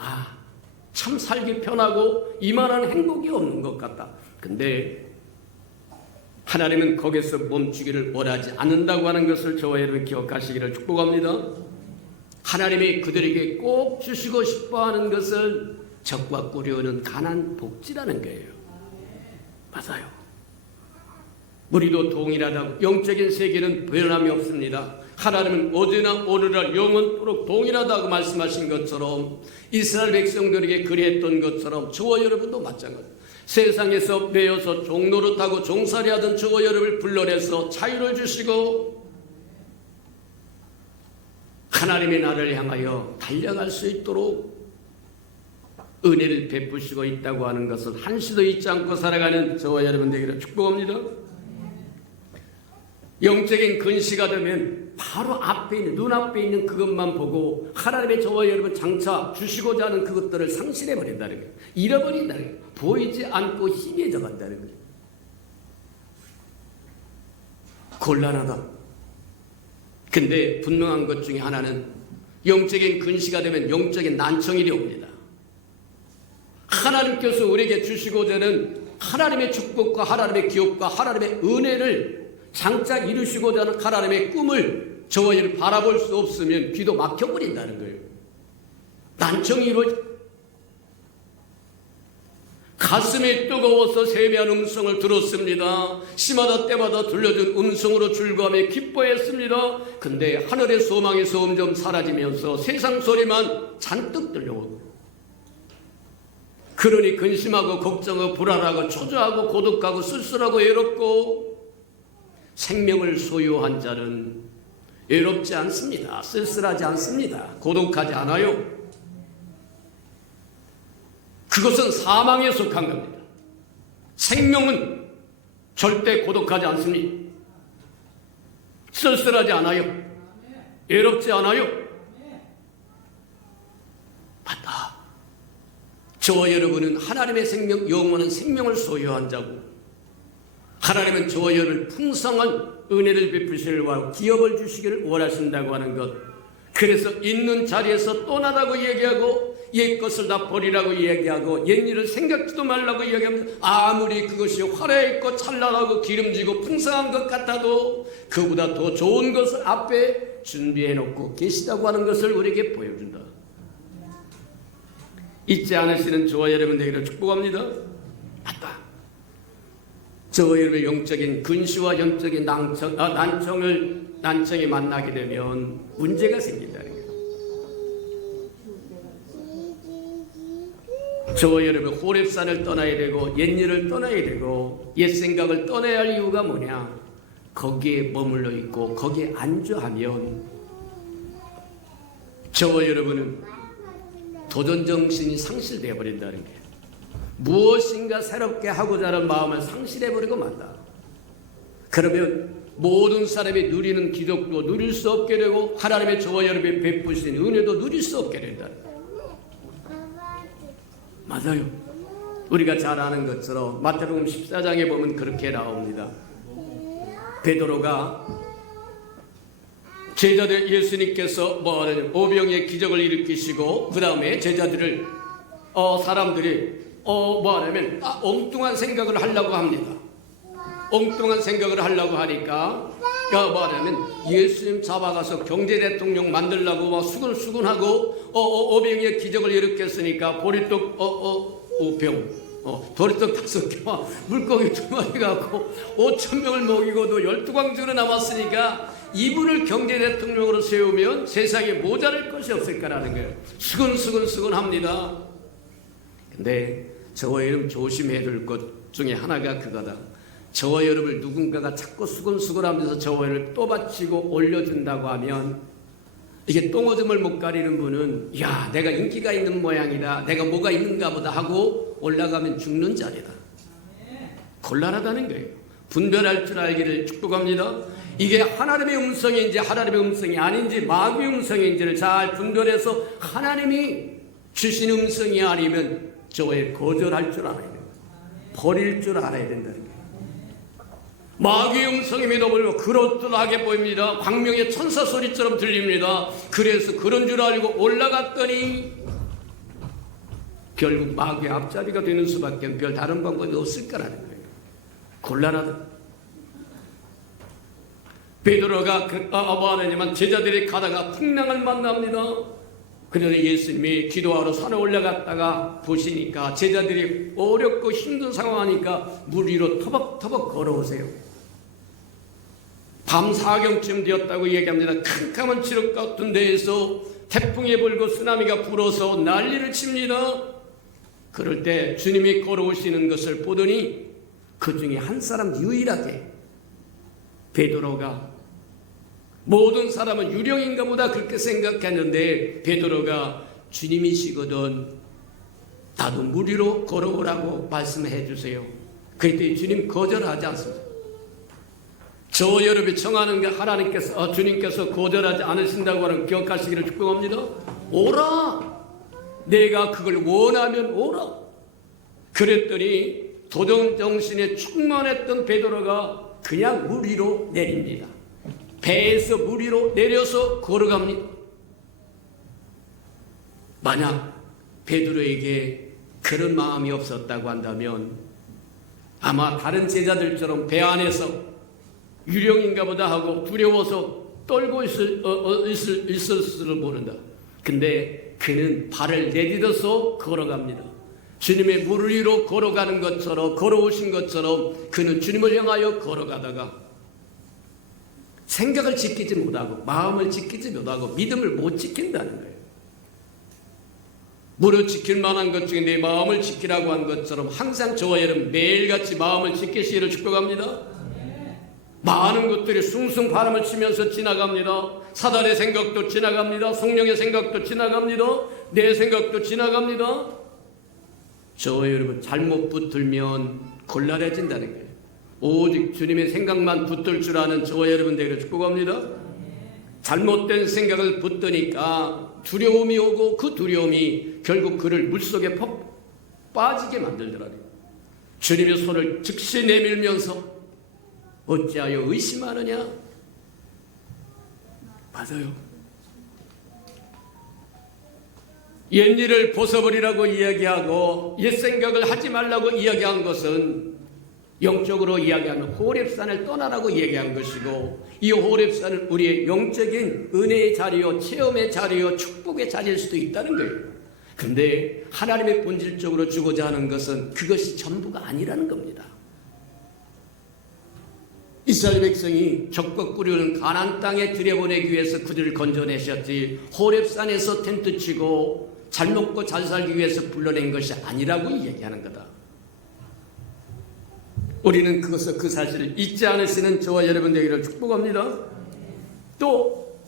참 살기 편하고 이만한 행복이 없는 것 같다. 근데 하나님은 거기서 멈추기를 원하지 않는다고 하는 것을 저와 여러분 기억하시기를 축복합니다. 하나님이 그들에게 꼭 주시고 싶어하는 것을 적과 꿀이 흐르는 가나안 복지라는 거예요. 맞아요. 우리도 동일하다고 영적인 세계는 변함이 없습니다. 하나님은 어제나 오늘날 영원토록 동일하다고 말씀하신 것처럼 이스라엘 백성들에게 그리했던 것처럼 저와 여러분도 마찬가지입니다. 세상에서 매여서 종노릇하고 종살이하던 저와 여러분을 불러내서 자유를 주시고 하나님의 나라를 향하여 달려갈 수 있도록 은혜를 베푸시고 있다고 하는 것은 한시도 잊지 않고 살아가는 저와 여러분들에게 축복합니다. 영적인 근시가 되면 바로 앞에 있는, 눈앞에 있는 그것만 보고 하나님의 저와 여러분 장차 주시고자 하는 그것들을 상실해버린다는 거예요. 잃어버린다는 거예요. 보이지 않고 희미해져 간다는 거예요. 곤란하다. 근데 분명한 것 중에 하나는 영적인 근시가 되면 영적인 난청이 옵니다. 하나님께서 우리에게 주시고자 하는 하나님의 축복과 하나님의 기업과 하나님의 은혜를 장차 이루시고자 하는 하나님의 꿈을 저와 여러분 바라볼 수 없으면 귀도 막혀버린다는 거예요. 난청이 이루어져. 가슴이 뜨거워서 세미한 음성을 들었습니다. 시마다 때마다 들려준 음성으로 즐거움에 기뻐했습니다. 근데 하늘의 소망의 점점 사라지면서 세상 소리만 잔뜩 들려오고, 그러니 근심하고 걱정하고 불안하고 초조하고 고독하고 쓸쓸하고 외롭고, 생명을 소유한 자는 외롭지 않습니다. 쓸쓸하지 않습니다. 고독하지 않아요. 그것은 사망에 속한 겁니다. 생명은 절대 고독하지 않습니다. 쓸쓸하지 않아요. 외롭지 않아요. 맞다. 저와 여러분은 하나님의 생명, 영원한 생명을 소유한 자고, 하나님은 저와 여러분을 풍성한 은혜를 베푸시기를 원하고 기업을 주시기를 원하신다고 하는 것. 그래서 있는 자리에서 떠나라고 얘기하고 옛 것을 다 버리라고 얘기하고 옛 일을 생각지도 말라고 얘기합니다. 아무리 그것이 화려했고 찬란하고 기름지고 풍성한 것 같아도 그보다 더 좋은 것을 앞에 준비해 놓고 계시다고 하는 것을 우리에게 보여준다. 잊지 않으시는 저와 여러분들에게 축복합니다. 맞다. 저와 여러분의 영적인 근시와 영적인 난청이 만나게 되면 문제가 생긴다는 거예요. 저와 여러분 호렙산을 떠나야 되고 옛일을 떠나야 되고 옛 생각을 떠나야 할 이유가 뭐냐? 거기에 머물러 있고 거기에 안주하면 저와 여러분은 도전정신이 상실되어 버린다는 거예요. 무엇인가 새롭게 하고자 하는 마음을 상실해버리고 만다. 그러면 모든 사람이 누리는 기적도 누릴 수 없게 되고 하나님의 저와 여러분이 베푸신 은혜도 누릴 수 없게 된다. 맞아요. 우리가 잘 아는 것처럼 마태복음 14장에 보면 그렇게 나옵니다. 베드로가 제자들 예수님께서 오병의 기적을 일으키시고 그 다음에 제자들을 사람들이 엉뚱한 생각을 하려고 합니다. 엉뚱한 생각을 하려고 하니까 예수님 잡아가서 경제대통령 만들려고 막 수근수근하고 오병의 기적을 일으켰으니까 보리떡 오병 보리떡 5개 물고기 2마리 갖고 5,000명을 먹이고도 12광주로 남았으니까 이분을 경제대통령으로 세우면 세상에 모자랄 것이 없을까라는 거예요. 수근수근합니다. 근데 저와 여러분 조심해야 될 것 중에 하나가 그거다. 저와 여러분을 누군가가 자꾸 수근수근하면서 저와 여러분을 또 바치고 올려준다고 하면 이게 똥오줌을 못 가리는 분은 야 내가 인기가 있는 모양이다, 내가 뭐가 있는가 보다 하고 올라가면 죽는 자리다. 곤란하다는 거예요. 분별할 줄 알기를 축복합니다. 이게 하나님의 음성인지 하나님의 음성이 아닌지 마귀의 음성인지를 잘 분별해서 하나님이 주신 음성이 아니면 저에 거절할 줄 알아야 된다. 버릴 줄 알아야 된다는 거예요. 마귀의 음성임에도 불구하고 그럴듯하게 보입니다. 광명의 천사 소리처럼 들립니다. 그래서 그런 줄 알고 올라갔더니 결국 마귀의 앞자리가 되는 수밖에 별 다른 방법이 없을 거라는 거예요. 곤란하다. 베드로가 하나님은 제자들이 가다가 풍랑을 만납니다. 그래서 예수님이 기도하러 산에 올라갔다가 보시니까 제자들이 어렵고 힘든 상황하니까 물 위로 터벅터벅 걸어오세요. 밤 4경쯤 되었다고 얘기합니다. 캄캄한 지역 같은 데에서 태풍이 불고 쓰나미가 불어서 난리를 칩니다. 그럴 때 주님이 걸어오시는 것을 보더니 그 중에 한 사람 유일하게 베드로가, 모든 사람은 유령인가 보다 그렇게 생각했는데 베드로가 주님이시거든 나도 물 위로 걸어오라고 말씀해 주세요. 그때 주님 거절하지 않습니다. 저 여러분이 청하는 게 하나님께서 주님께서 거절하지 않으신다고 하는 기억하시기를 축복합니다. 오라, 내가 그걸 원하면 오라. 그랬더니 도전정신에 충만했던 베드로가 그냥 물 위로 내립니다. 배에서 물 위로 내려서 걸어갑니다. 만약 베드로에게 그런 마음이 없었다고 한다면 아마 다른 제자들처럼 배 안에서 유령인가 보다 하고 두려워서 떨고 있을지도 모른다. 근데 그는 발을 내딛어서 걸어갑니다. 주님의 물 위로 걸어가는 것처럼, 걸어오신 것처럼 그는 주님을 향하여 걸어가다가 생각을 지키지 못하고 마음을 지키지 못하고 믿음을 못 지킨다는 거예요. 무릇 지킬 만한 것 중에 내 마음을 지키라고 한 것처럼 항상 저와 여러분 매일같이 마음을 지키시기를 축복합니다. 많은 것들이 숭숭 바람을 치면서 지나갑니다. 사단의 생각도 지나갑니다. 성령의 생각도 지나갑니다. 내 생각도 지나갑니다. 저와 여러분 잘못 붙들면 곤란해진다는 거예요. 오직 주님의 생각만 붙들 줄 아는 저와 여러분 되기를 축복합니다. 잘못된 생각을 붙드니까 두려움이 오고 그 두려움이 결국 그를 물속에 빠지게 만들더라고요. 주님의 손을 즉시 내밀면서 어찌하여 의심하느냐? 맞아요. 옛일을 벗어버리라고 이야기하고 옛 생각을 하지 말라고 이야기한 것은 영적으로 이야기하면 호렙산을 떠나라고 이야기한 것이고, 이 호렙산은 우리의 영적인 은혜의 자리요, 체험의 자리요, 축복의 자리일 수도 있다는 거예요. 근데 하나님의 본질적으로 주고자 하는 것은 그것이 전부가 아니라는 겁니다. 이스라엘 백성이 적과 꾸려는 가나안 땅에 들여보내기 위해서 그들을 건져내셨지, 호렙산에서 텐트 치고 잘 먹고 잘 살기 위해서 불러낸 것이 아니라고 얘기하는 거다. 우리는 그것을, 그 사실을 잊지 않으시는 저와 여러분 되기를 축복합니다. 또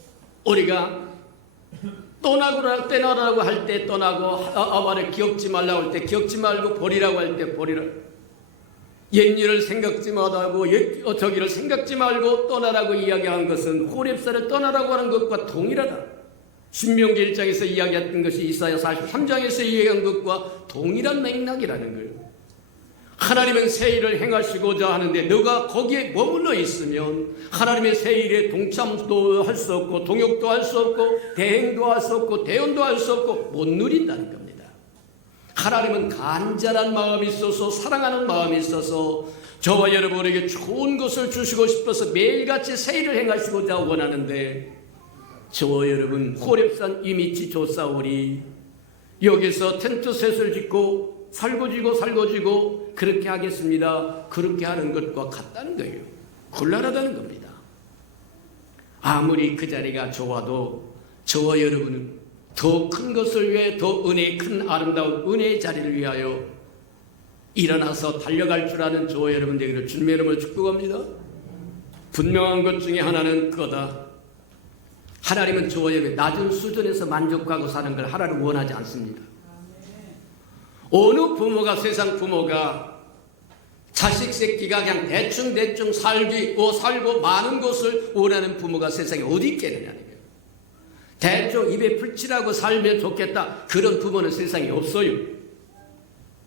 우리가 떠나라고 할 때 떠나고, 말을 기억지 말라고 할 때 기억지 말고 버리라고 할 때 버리라. 옛일을 생각지 못하고 저기를 생각지 말고 떠나라고 이야기한 것은 호렙산을 떠나라고 하는 것과 동일하다. 신명기 1장에서 이야기했던 것이 이사야 43장에서 이야기한 것과 동일한 맥락이라는 거예요. 하나님은 새 일을 행하시고자 하는데 너가 거기에 머물러 있으면 하나님의 새 일에 동참도 할 수 없고 동역도 할 수 없고 대행도 할 수 없고 대언도 할 수 없고 못 누린다는 겁니다. 하나님은 간절한 마음이 있어서, 사랑하는 마음이 있어서 저와 여러분에게 좋은 것을 주시고 싶어서 매일같이 새 일을 행하시고자 원하는데, 저와 여러분 호렙산 이미 지조사오리 여기서 텐트 셋을 짓고 살고지고 그렇게 하겠습니다. 그렇게 하는 것과 같다는 거예요. 곤란하다는 겁니다. 아무리 그 자리가 좋아도 저와 여러분은 더 큰 것을 위해, 더 큰 아름다운 은혜의 자리를 위하여 일어나서 달려갈 줄 아는 저와 여러분 되기를 주님의 이름으로 축복합니다. 분명한 것 중에 하나는 그거다. 하나님은 저와 여러분 낮은 수준에서 만족하고 사는 걸 하나님 원하지 않습니다. 어느 부모가, 세상 부모가 자식 새끼가 그냥 대충 살고 많은 것을 원하는 부모가 세상에 어디 있겠느냐는 거예요. 대충 입에 풀칠하고 살면 좋겠다, 그런 부모는 세상에 없어요.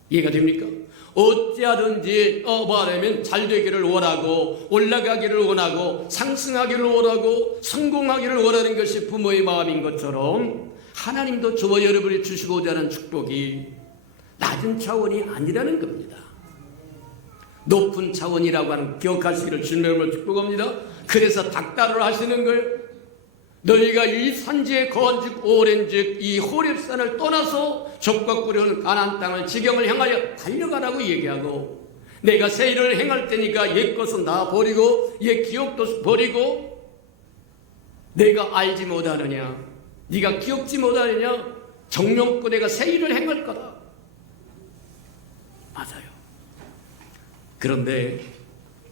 이해가 됩니까? 어찌하든지 말하면 잘 되기를 원하고 올라가기를 원하고 상승하기를 원하고 성공하기를 원하는 것이 부모의 마음인 것처럼, 하나님도 저와 여러분이 주시고자 하는 축복이 낮은 차원이 아니라는 겁니다. 높은 차원이라고 하는 기억하시기를 주님으로 축복합니다. 그래서 닥달을 하시는 걸, 너희가 이 산지에 거한즉 오랜즉 이 호렙산을 떠나서 적과 꾸려는 가나안 땅을 지경을 향하여 달려가라고 얘기하고, 내가 새 일을 행할 테니까 옛 것은 다 버리고 옛 기억도 버리고 내가 알지 못하느냐, 네가 기억지 못하느냐, 정령껏 내가 새 일을 행할 거다. 맞아요. 그런데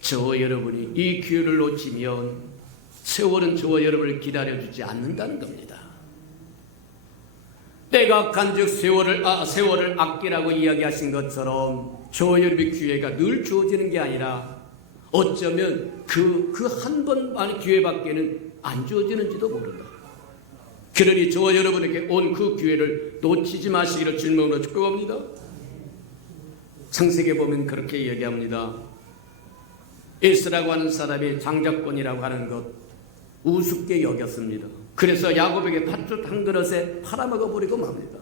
저와 여러분이 이 기회를 놓치면 세월은 저와 여러분을 기다려주지 않는다는 겁니다. 때가 간즉 세월을 아끼라고 이야기하신 것처럼 저와 여러분의 기회가 늘 주어지는 게 아니라 어쩌면 그 한 번만 기회밖에는 안 주어지는지도 모른다. 그러니 저와 여러분에게 온 그 기회를 놓치지 마시기를 주님으로 축복합니다. 창세기에 보면 그렇게 이야기합니다. 에스라고 하는 사람이 장자권이라고 하는 것 우습게 여겼습니다. 그래서 야곱에게 팥죽 한 그릇에 팔아먹어버리고 맙니다.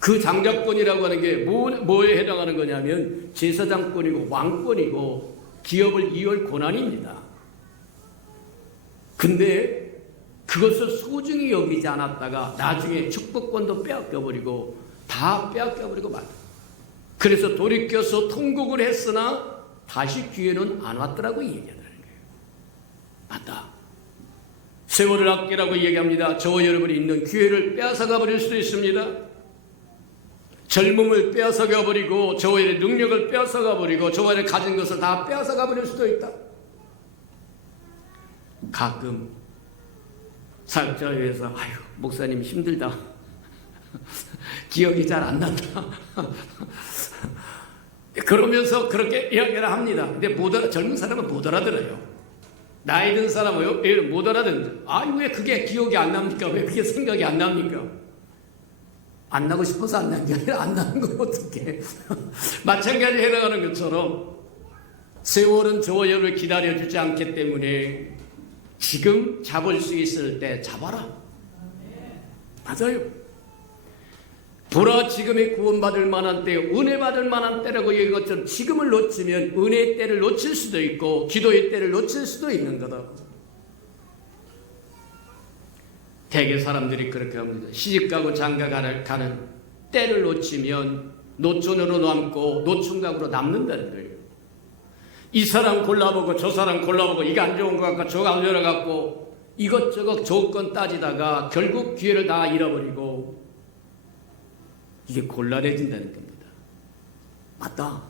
그 장자권이라고 하는 게 뭐에 해당하는 거냐면 제사장권이고 왕권이고 기업을 이을 권한입니다. 근데 그것을 소중히 여기지 않았다가 나중에 축복권도 빼앗겨버리고 다 빼앗겨버리고 말다. 그래서 돌이켜서 통곡을 했으나 다시 기회는 안 왔더라고 얘기하더라는 거예요. 맞다. 세월을 아끼라고 얘기합니다. 저와 여러분이 있는 기회를 빼앗아가 버릴 수도 있습니다. 젊음을 빼앗아가 버리고 저와 여러분의 능력을 빼앗아가 버리고 저와 여러분이 가진 것을 다 빼앗아가 버릴 수도 있다. 가끔 사역자회에서 아유 목사님 힘들다. 기억이 잘 안 난다. 그러면서 그렇게 이야기를 합니다. 근데 젊은 사람은 못 알아들어요. 나이 든 사람은 못 알아듣는다. 아니 왜 그게 기억이 안 납니까? 왜 그게 생각이 안 납니까? 안 나고 싶어서 안 나는 게 아니라 안 나는 건 어떻게 마찬가지 해당하는 것처럼 세월은 저와 여러분을 기다려주지 않기 때문에 지금 잡을 수 있을 때 잡아라. 맞아요. 보라 지금의 구원받을 만한 때, 은혜 받을 만한 때라고 얘기한 것처럼 지금을 놓치면 은혜의 때를 놓칠 수도 있고 기도의 때를 놓칠 수도 있는 거다. 대개 사람들이 그렇게 합니다. 시집가고 장가가는 때를 놓치면 노촌으로 남고 노총각으로 남는다는 거예요. 이 사람 골라보고 저 사람 골라보고 이게 안 좋은 것 같고 저거 안 좋은 것 같고 이것저것 조건 따지다가 결국 기회를 다 잃어버리고 이게 곤란해진다는 겁니다. 맞다.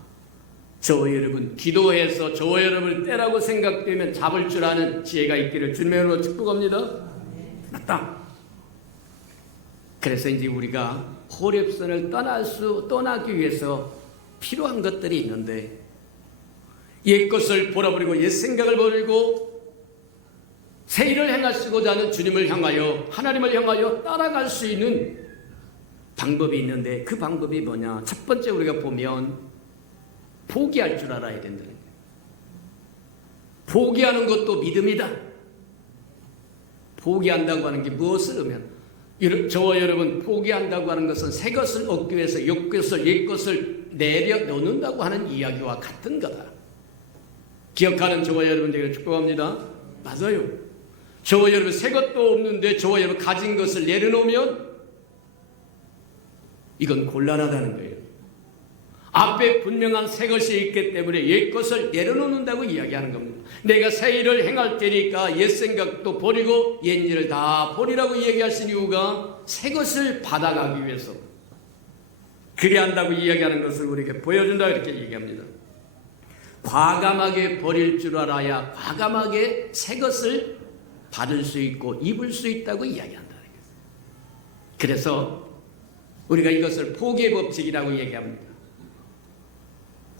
저와 여러분 기도해서 저와 여러분을 때라고 생각되면 잡을 줄 아는 지혜가 있기를 주님의 이름으로 축복합니다. 맞다. 그래서 이제 우리가 호렙산을 떠나기 위해서 필요한 것들이 있는데 옛 것을 버려버리고 옛 생각을 버리고 새 일을 행하시고자 하는 주님을 향하여 하나님을 향하여 따라갈 수 있는 방법이 있는데 그 방법이 뭐냐? 첫 번째 우리가 보면 포기할 줄 알아야 된다는 거예요. 포기하는 것도 믿음이다. 포기한다고 하는 게 무엇을 의미하면 저와 여러분 포기한다고 하는 것은 새 것을 얻기 위해서 옛 것을 내려놓는다고 하는 이야기와 같은 거다. 기억하는 저와 여러분들에게 축복합니다. 맞아요. 저와 여러분 새 것도 없는데 저와 여러분 가진 것을 내려놓으면 이건 곤란하다는 거예요. 앞에 분명한 새 것이 있기 때문에 옛 것을 내려놓는다고 이야기하는 겁니다. 내가 새 일을 행할 테니까 옛 생각도 버리고 옛 일을 다 버리라고 얘기하신 이유가 새 것을 받아가기 위해서 그리 한다고 이야기하는 것을 우리에게 보여준다 이렇게 얘기합니다. 과감하게 버릴 줄 알아야 과감하게 새 것을 받을 수 있고 입을 수 있다고 이야기한다는 거예요. 그래서 우리가 이것을 포기의 법칙이라고 얘기합니다.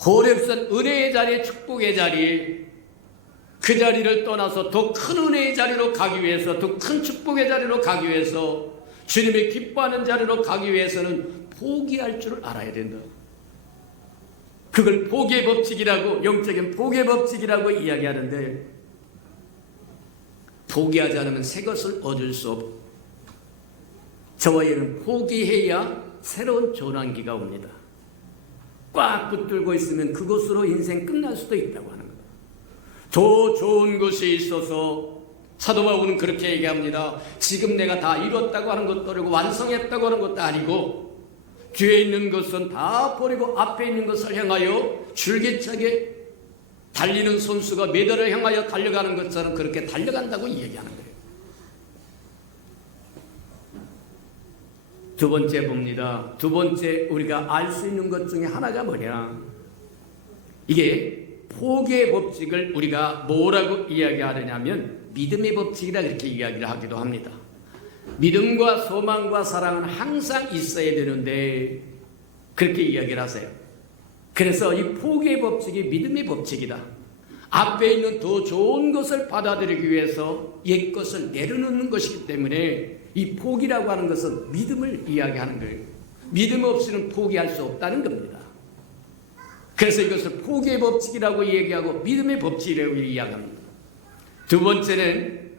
호렙산 은혜의 자리, 축복의 자리, 그 자리를 떠나서 더 큰 은혜의 자리로 가기 위해서, 더 큰 축복의 자리로 가기 위해서, 주님이 기뻐하는 자리로 가기 위해서는 포기할 줄 알아야 된다. 그걸 포기의 법칙이라고, 영적인 포기의 법칙이라고 이야기하는데 포기하지 않으면 새 것을 얻을 수 없고 저와 얘는 포기해야 새로운 전환기가 옵니다. 꽉 붙들고 있으면 그것으로 인생 끝날 수도 있다고 하는 겁니다. 더 좋은 것이 있어서 사도 바울은 그렇게 얘기합니다. 지금 내가 다 이뤘다고 하는 것도 아니고 완성했다고 하는 것도 아니고 뒤에 있는 것은 다 버리고 앞에 있는 것을 향하여 줄기차게 달리는 선수가 메달을 향하여 달려가는 것처럼 그렇게 달려간다고 이야기하는 거예요. 두 번째 봅니다. 두 번째 우리가 알 수 있는 것 중에 하나가 뭐냐? 이게 포기의 법칙을 우리가 뭐라고 이야기하느냐면 믿음의 법칙이라 그렇게 이야기를 하기도 합니다. 믿음과 소망과 사랑은 항상 있어야 되는데 그렇게 이야기를 하세요. 그래서 이 포기의 법칙이 믿음의 법칙이다. 앞에 있는 더 좋은 것을 받아들이기 위해서 옛 것을 내려놓는 것이기 때문에 이 포기라고 하는 것은 믿음을 이야기하는 거예요. 믿음 없이는 포기할 수 없다는 겁니다. 그래서 이것을 포기의 법칙이라고 얘기하고 믿음의 법칙이라고 이야기합니다. 두 번째는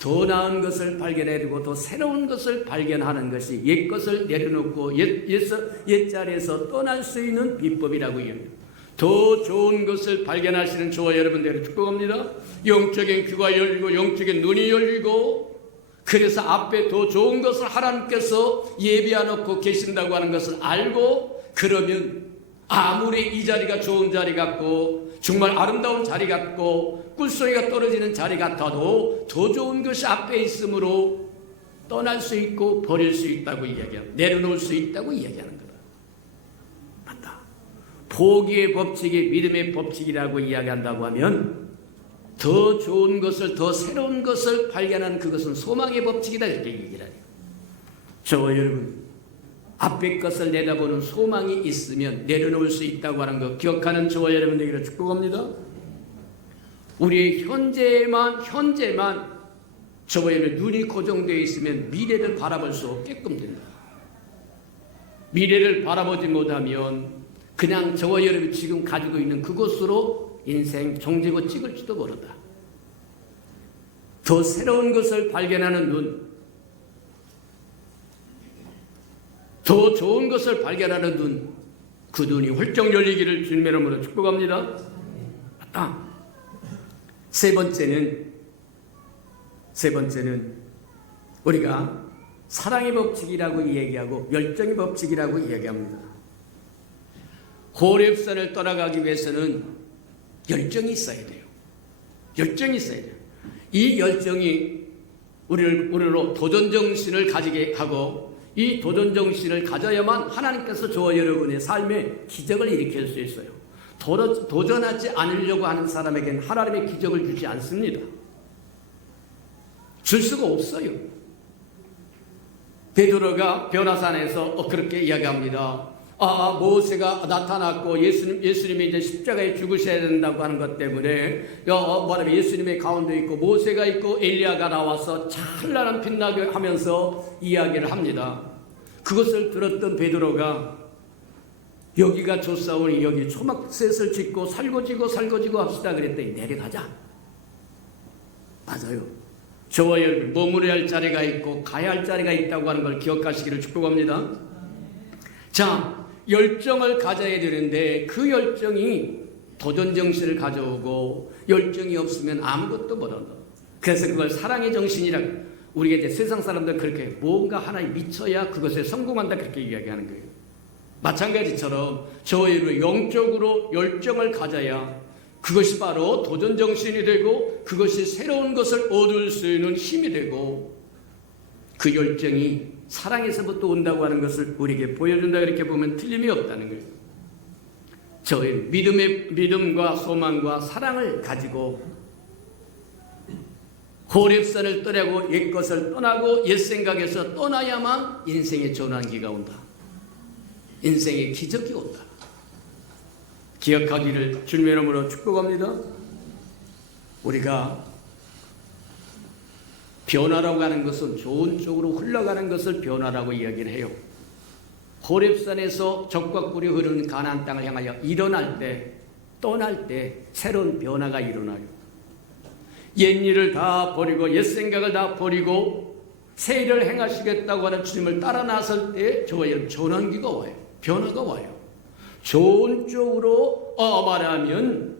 더 나은 것을 발견해두고 더 새로운 것을 발견하는 것이 옛 것을 내려놓고 옛 자리에서 떠날 수 있는 비법이라고 이야기합니다. 더 좋은 것을 발견하시는 저와 여러분들을 축복합니다. 영적인 귀가 열리고 영적인 눈이 열리고 그래서 앞에 더 좋은 것을 하나님께서 예비해놓고 계신다고 하는 것을 알고 그러면 아무리 이 자리가 좋은 자리 같고 정말 아름다운 자리 같고 꿀소리가 떨어지는 자리 같아도 더 좋은 것이 앞에 있으므로 떠날 수 있고 버릴 수 있다고 이야기합니다. 내려놓을 수 있다고 이야기하는 거다. 맞다. 포기의 법칙이 믿음의 법칙이라고 이야기한다고 하면 더 좋은 것을 더 새로운 것을 발견하는 그것은 소망의 법칙이다 이렇게 얘기를 해요. 저와 여러분 앞에 것을 내다보는 소망이 있으면 내려놓을 수 있다고 하는 것 기억하는 저와 여러분들에게 축복합니다. 우리의 현재만 저와 여러분 눈이 고정되어 있으면 미래를 바라볼 수 없게끔 된다. 미래를 바라보지 못하면 그냥 저와 여러분이 지금 가지고 있는 그것으로 인생 종지고 찍을지도 모른다. 더 새로운 것을 발견하는 눈, 더 좋은 것을 발견하는 눈, 그 눈이 훌쩍 열리기를 주님의 이름으로 축복합니다. 맞다. 세 번째는 우리가 사랑의 법칙이라고 얘기하고 열정의 법칙이라고 이야기합니다. 호렙산을 떠나가기 위해서는 열정이 있어야 돼요. 열정이 있어야 돼요. 이 열정이 우리로 도전정신을 가지게 하고 이 도전정신을 가져야만 하나님께서 저와 여러분의 삶에 기적을 일으킬 수 있어요. 도전하지 않으려고 하는 사람에게는 하나님의 기적을 주지 않습니다. 줄 수가 없어요. 베드로가 변화산에서 그렇게 이야기합니다. 모세가 나타났고 예수님이 이제 십자가에 죽으셔야 된다고 하는 것 때문에 뭐냐면 예수님의 가운데 있고 모세가 있고 엘리야가 나와서 찬란한 빛나게 하면서 이야기를 합니다. 그것을 들었던 베드로가 여기가 좋사오니 여기 초막셋을 짓고 살고지고 합시다 그랬더니 내려가자. 맞아요. 저와 여러분 머무려야 할 자리가 있고 가야 할 자리가 있다고 하는 걸 기억하시기를 축복합니다. 자, 열정을 가져야 되는데 그 열정이 도전정신을 가져오고 열정이 없으면 아무것도 못한다. 그래서 그걸 사랑의 정신이라고 우리가 이제 세상 사람들 그렇게 뭔가 하나에 미쳐야 그것에 성공한다 그렇게 이야기하는 거예요. 마찬가지처럼 저희를 영적으로 열정을 가져야 그것이 바로 도전정신이 되고 그것이 새로운 것을 얻을 수 있는 힘이 되고 그 열정이 사랑에서부터 온다고 하는 것을 우리에게 보여준다 이렇게 보면 틀림이 없다는 거예요. 저희 믿음과 소망과 사랑을 가지고 호렙산을 떠나고 옛 것을 떠나고 옛 생각에서 떠나야만 인생의 전환기가 온다. 인생의 기적이 온다. 기억하기를 주님의 이름으로 축복합니다. 우리가 변화라고 하는 것은 좋은 쪽으로 흘러가는 것을 변화라고 이야기를 해요. 호렙산에서 적과 꿀이 흐르는 가나안 땅을 향하여 일어날 때, 떠날 때 새로운 변화가 일어나요. 옛 일을 다 버리고 옛 생각을 다 버리고 새 일을 행하시겠다고 하는 주님을 따라 나설 때 저와 여러분 전환기가 와요. 변화가 와요. 좋은 쪽으로 말하면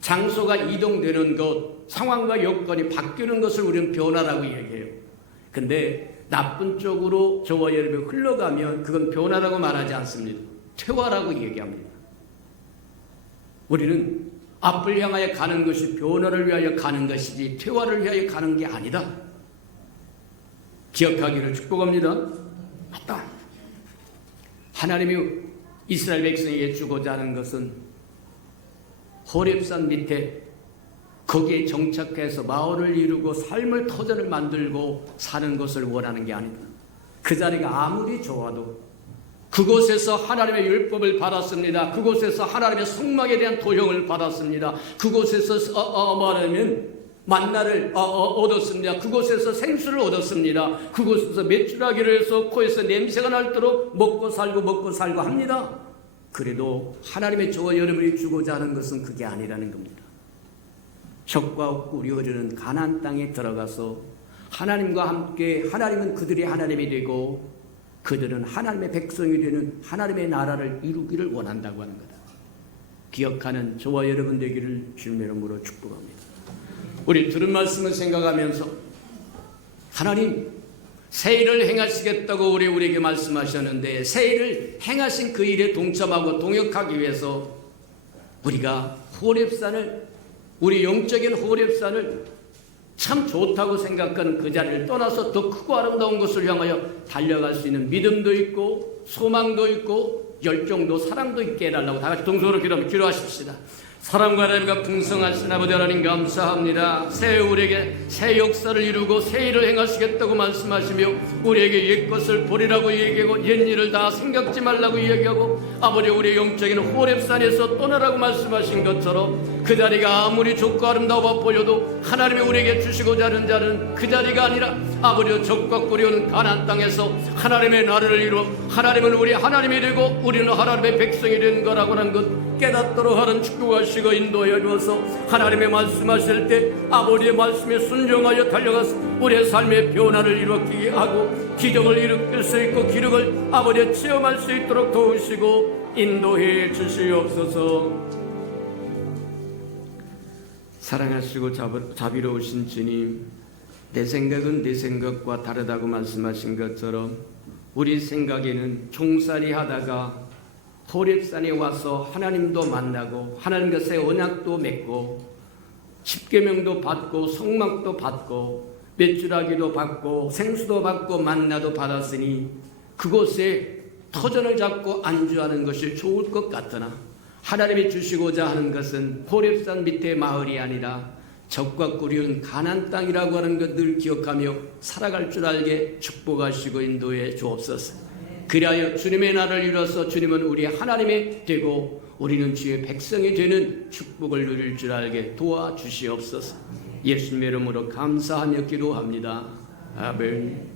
장소가 이동되는 것, 상황과 여건이 바뀌는 것을 우리는 변화라고 얘기해요. 근데 나쁜 쪽으로 저와 여러분이 흘러가면 그건 변화라고 말하지 않습니다. 퇴화라고 얘기합니다. 우리는 앞을 향하여 가는 것이 변화를 위하여 가는 것이지 퇴화를 위하여 가는 게 아니다. 기억하기를 축복합니다. 맞다. 하나님이 이스라엘 백성에게 주고자 하는 것은 호렙산 밑에 거기에 정착해서 마을을 이루고 삶을 터전을 만들고 사는 것을 원하는 게 아니다. 그 자리가 아무리 좋아도 그곳에서 하나님의 율법을 받았습니다. 그곳에서 하나님의 성막에 대한 도형을 받았습니다. 그곳에서 말하면 만나를 얻었습니다. 그곳에서 생수를 얻었습니다. 그곳에서 메추라기를 해서 코에서 냄새가 날도록 먹고 살고 합니다. 그래도 하나님의 저와 여러분이 주고자 하는 것은 그게 아니라는 겁니다. 적과 꿀이 흐르는 가나안 땅에 들어가서 하나님과 함께 하나님은 그들의 하나님이 되고 그들은 하나님의 백성이 되는 하나님의 나라를 이루기를 원한다고 하는 거다. 기억하는 저와 여러분 되기를 주님의 이름으로 축복합니다. 우리 들은 말씀을 생각하면서 하나님 새 일을 행하시겠다고 우리에게 말씀하셨는데 새 일을 행하신 그 일에 동참하고 동역하기 위해서 우리가 호렙산을 우리 영적인 호렙산을 참 좋다고 생각하는 그 자리를 떠나서 더 크고 아름다운 것을 향하여 달려갈 수 있는 믿음도 있고 소망도 있고 열정도 사랑도 있게 해달라고 다 같이 동서로 기도하십시다. 사랑과 하나님과 풍성하신 아버지 하나님 감사합니다. 새 우리에게 새 역사를 이루고 새 일을 행하시겠다고 말씀하시며 우리에게 옛것을 버리라고 얘기하고 옛일을 다 생각지 말라고 얘기하고 아버지 우리의 영적인 호렙산에서 떠나라고 말씀하신 것처럼 그 자리가 아무리 좋고 아름다워 보여도 하나님이 우리에게 주시고자 하는 자는 그 자리가 아니라 아버지 적과 꿀이 오는 가나안 땅에서 하나님의 나라를 이루어 하나님은 우리 하나님이 되고 우리는 하나님의 백성이 된 거라고 하는 것 깨닫도록 하는 축복하시고 인도하여 주어서 하나님의 말씀하실 때 아버지의 말씀에 순종하여 달려가서 우리의 삶의 변화를 이루게 하고 기적을 일으킬 수 있고 기력을 아버지의 체험할 수 있도록 도우시고 인도해 주시옵소서. 사랑하시고 자비로우신 주님, 내 생각은 내 생각과 다르다고 말씀하신 것처럼 우리 생각에는 종살이 하다가 호렙산에 와서 하나님도 만나고 하나님과 새 언약도 맺고 십계명도 받고 성막도 받고 메추라기도 받고 생수도 받고 만나도 받았으니 그곳에 터전을 잡고 안주하는 것이 좋을 것 같으나 하나님이 주시고자 하는 것은 호렙산 밑에 마을이 아니라 적과 꿀이은 가나안 땅이라고 하는 것 늘 기억하며 살아갈 줄 알게 축복하시고 인도해 주옵소서. 그리하여 주님의 나라를 이루어서 주님은 우리 하나님이 되고 우리는 주의 백성이 되는 축복을 누릴 줄 알게 도와주시옵소서. 예수님의 이름으로 감사하며 기도합니다. 아멘.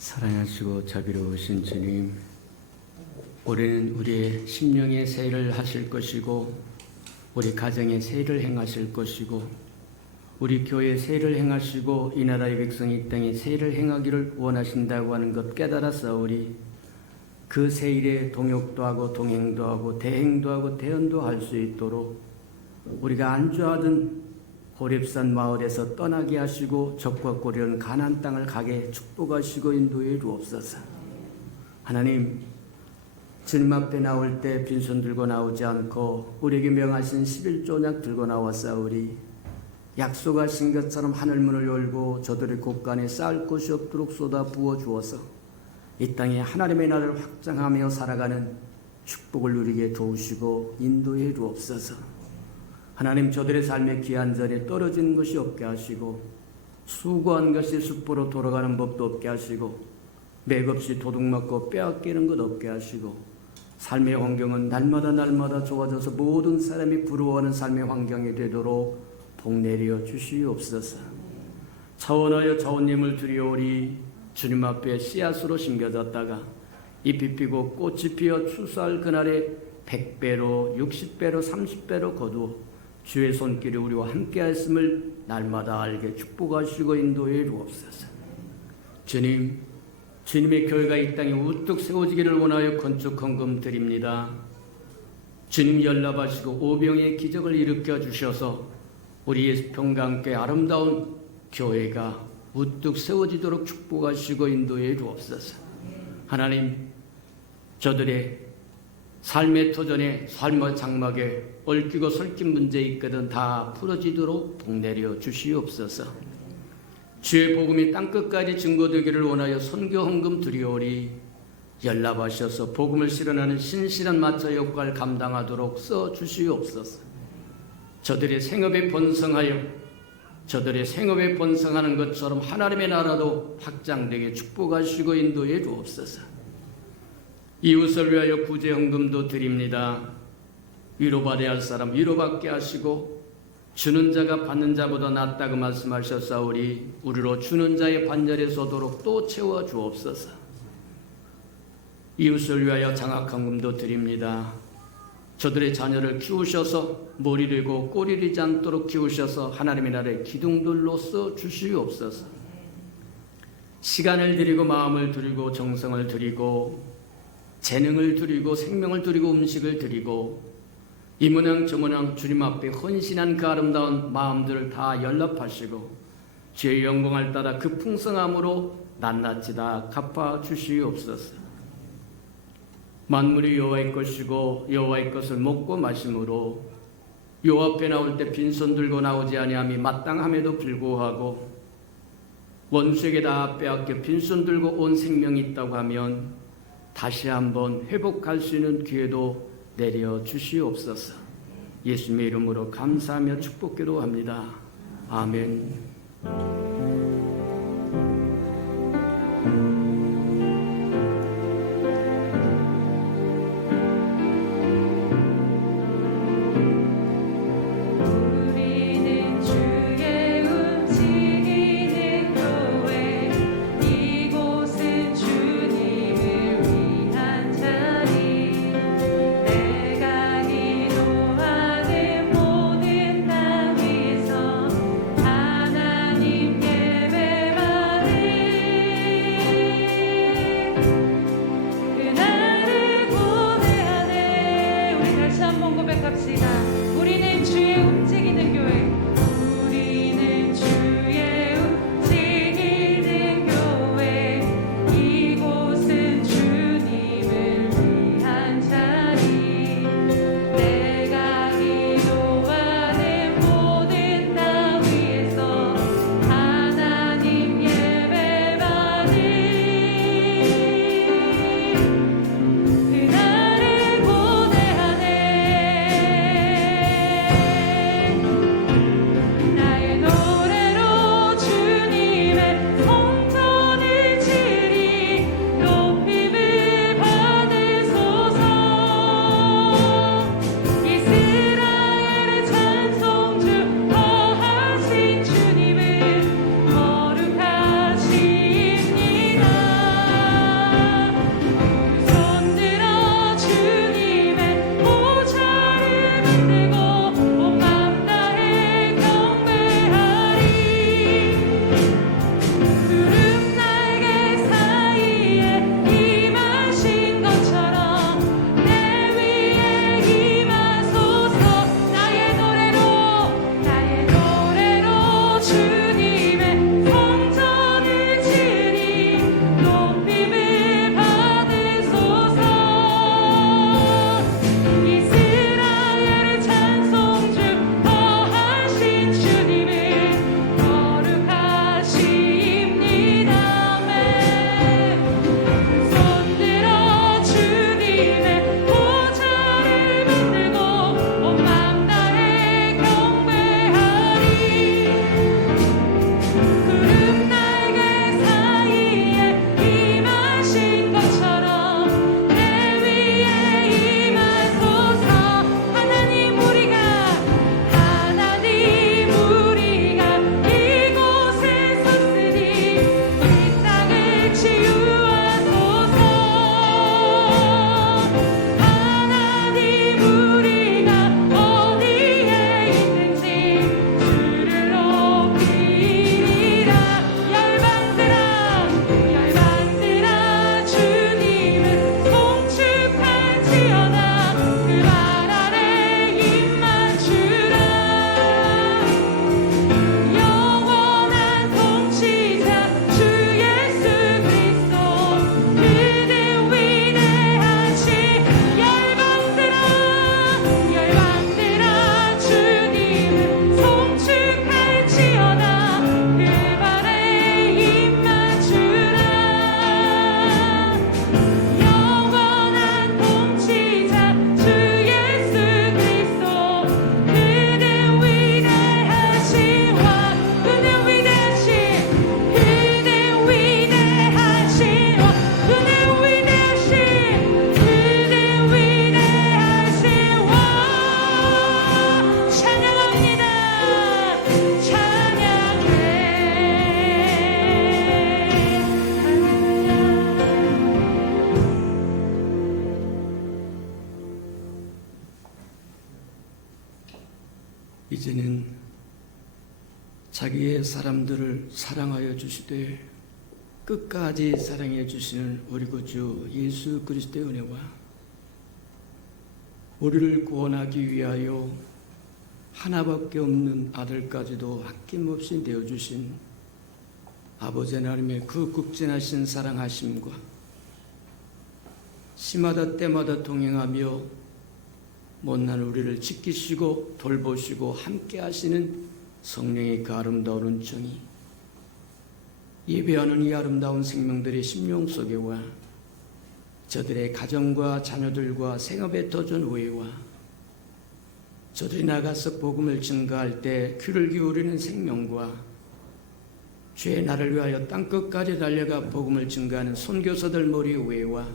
사랑하시고 자비로우신 주님, 올해는 우리의 심령의 세일을 하실 것이고 우리 가정의 세일을 행하실 것이고 우리 교회의 세일을 행하시고 이 나라의 백성이 이 땅에 세일을 행하기를 원하신다고 하는 것 깨달았사오니 그 세일에 동역도 하고 동행도 하고 대행도 하고 대언도 할 수 있도록 우리가 안주하던 호렙산 마을에서 떠나게 하시고 적과 고려는 가나안 땅을 가게 축복하시고 인도해 주옵소서. 하나님, 주님 앞에 나올 때 빈손 들고 나오지 않고 우리에게 명하신 11조약 들고 나왔사오리 약속하신 것처럼 하늘문을 열고 저들의 곳간에 쌓을 곳이 없도록 쏟아 부어 주어서 이 땅에 하나님의 나라를 확장하며 살아가는 축복을 누리게 도우시고 인도해 주옵소서. 하나님, 저들의 삶의 귀한 자리에 떨어지는 것이 없게 하시고 수고한 것이 숯불로 돌아가는 법도 없게 하시고 맥없이 도둑맞고 빼앗기는 것 없게 하시고 삶의 환경은 날마다 좋아져서 모든 사람이 부러워하는 삶의 환경이 되도록 복 내려 주시옵소서. 차원하여 차원님을 드리오리 주님 앞에 씨앗으로 심겨졌다가 잎이 피고 꽃이 피어 추수할 그날에 100배로 60배로 30배로 거두어 주의 손길이 우리와 함께 하였음을 날마다 알게 축복하시고 인도해 주옵소서. 주님, 주님의 교회가 이 땅에 우뚝 세워지기를 원하여 건축 헌금 드립니다. 주님 연락하시고 오병의 기적을 일으켜 주셔서 우리 예수평과 함께 아름다운 교회가 우뚝 세워지도록 축복하시고 인도해 주옵소서. 하나님, 저들의 삶의 터전에 삶의 장막에 얽히고 설킨 문제 있거든 다 풀어지도록 복 내려 주시옵소서. 주의 복음이 땅끝까지 증거되기를 원하여 선교 헌금 드리오리 연락하셔서 복음을 실현하는 신실한 마차 역할 감당하도록 써 주시옵소서. 저들의 생업에 번성하는 것처럼 하나님의 나라도 확장되게 축복하시고 인도해 주옵소서. 이웃을 위하여 구제 헌금도 드립니다. 위로받아야 할 사람 위로받게 하시고 주는 자가 받는 자보다 낫다고 말씀하셨사오리 우리로 주는 자의 반열에 서도록 또 채워 주옵소서. 이웃을 위하여 장학 헌금도 드립니다. 저들의 자녀를 키우셔서 머리 되고 꼬리 되지 않도록 키우셔서 하나님의 나라의 기둥들로서 주시옵소서. 시간을 드리고 마음을 드리고 정성을 드리고 재능을 드리고 생명을 드리고 음식을 드리고 이문양 저문양 주님 앞에 헌신한 그 아름다운 마음들을 다 연락하시고 주의 영광을 따라 그 풍성함으로 낱낱이 다 갚아 주시옵소서. 만물이 여호와의 것이고 여호와의 것을 먹고 마심으로 여호와 앞에 나올 때 빈손 들고 나오지 아니함이 마땅함에도 불구하고 원수에게 다 빼앗겨 빈손 들고 온 생명이 있다고 하면 다시 한번 회복할 수 있는 기회도 내려 주시옵소서. 예수님의 이름으로 감사하며 축복기도 합니다. 아멘. 하나님께 이제는 자기의 사람들을 사랑하여 주시되 끝까지 사랑해 주시는 우리 구주 예수 그리스도의 은혜와 우리를 구원하기 위하여 하나밖에 없는 아들까지도 아낌없이 내어주신 아버지 하나님의 그 극진하신 사랑하심과 시마다 때마다 동행하며 못난 우리를 지키시고 돌보시고 함께 하시는 성령의 그 아름다운 은총이 예배하는 이 아름다운 생명들의 심령 속에와 저들의 가정과 자녀들과 생업의 터전 후에와 저들이 나가서 복음을 증거할 때 귀를 기울이는 생명과 주의 나를 위하여 땅끝까지 달려가 복음을 증거하는 선교사들 머리 위에와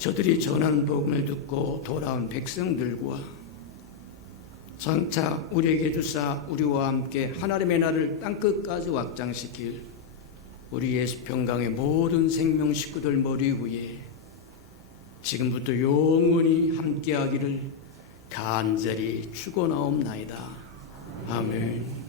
저들이 전하는 복음을 듣고 돌아온 백성들과 장차 우리에게 주사 우리와 함께 하나님의 나라를 땅끝까지 확장시킬 우리 예수평강의 모든 생명 식구들 머리 위에 지금부터 영원히 함께하기를 간절히 축원하옵나이다. 아멘.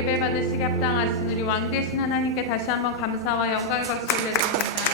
예배 받으시기 합당하신 우리 왕 되신 하나님께 다시 한번 감사와 영광의 박수 올려드립니다.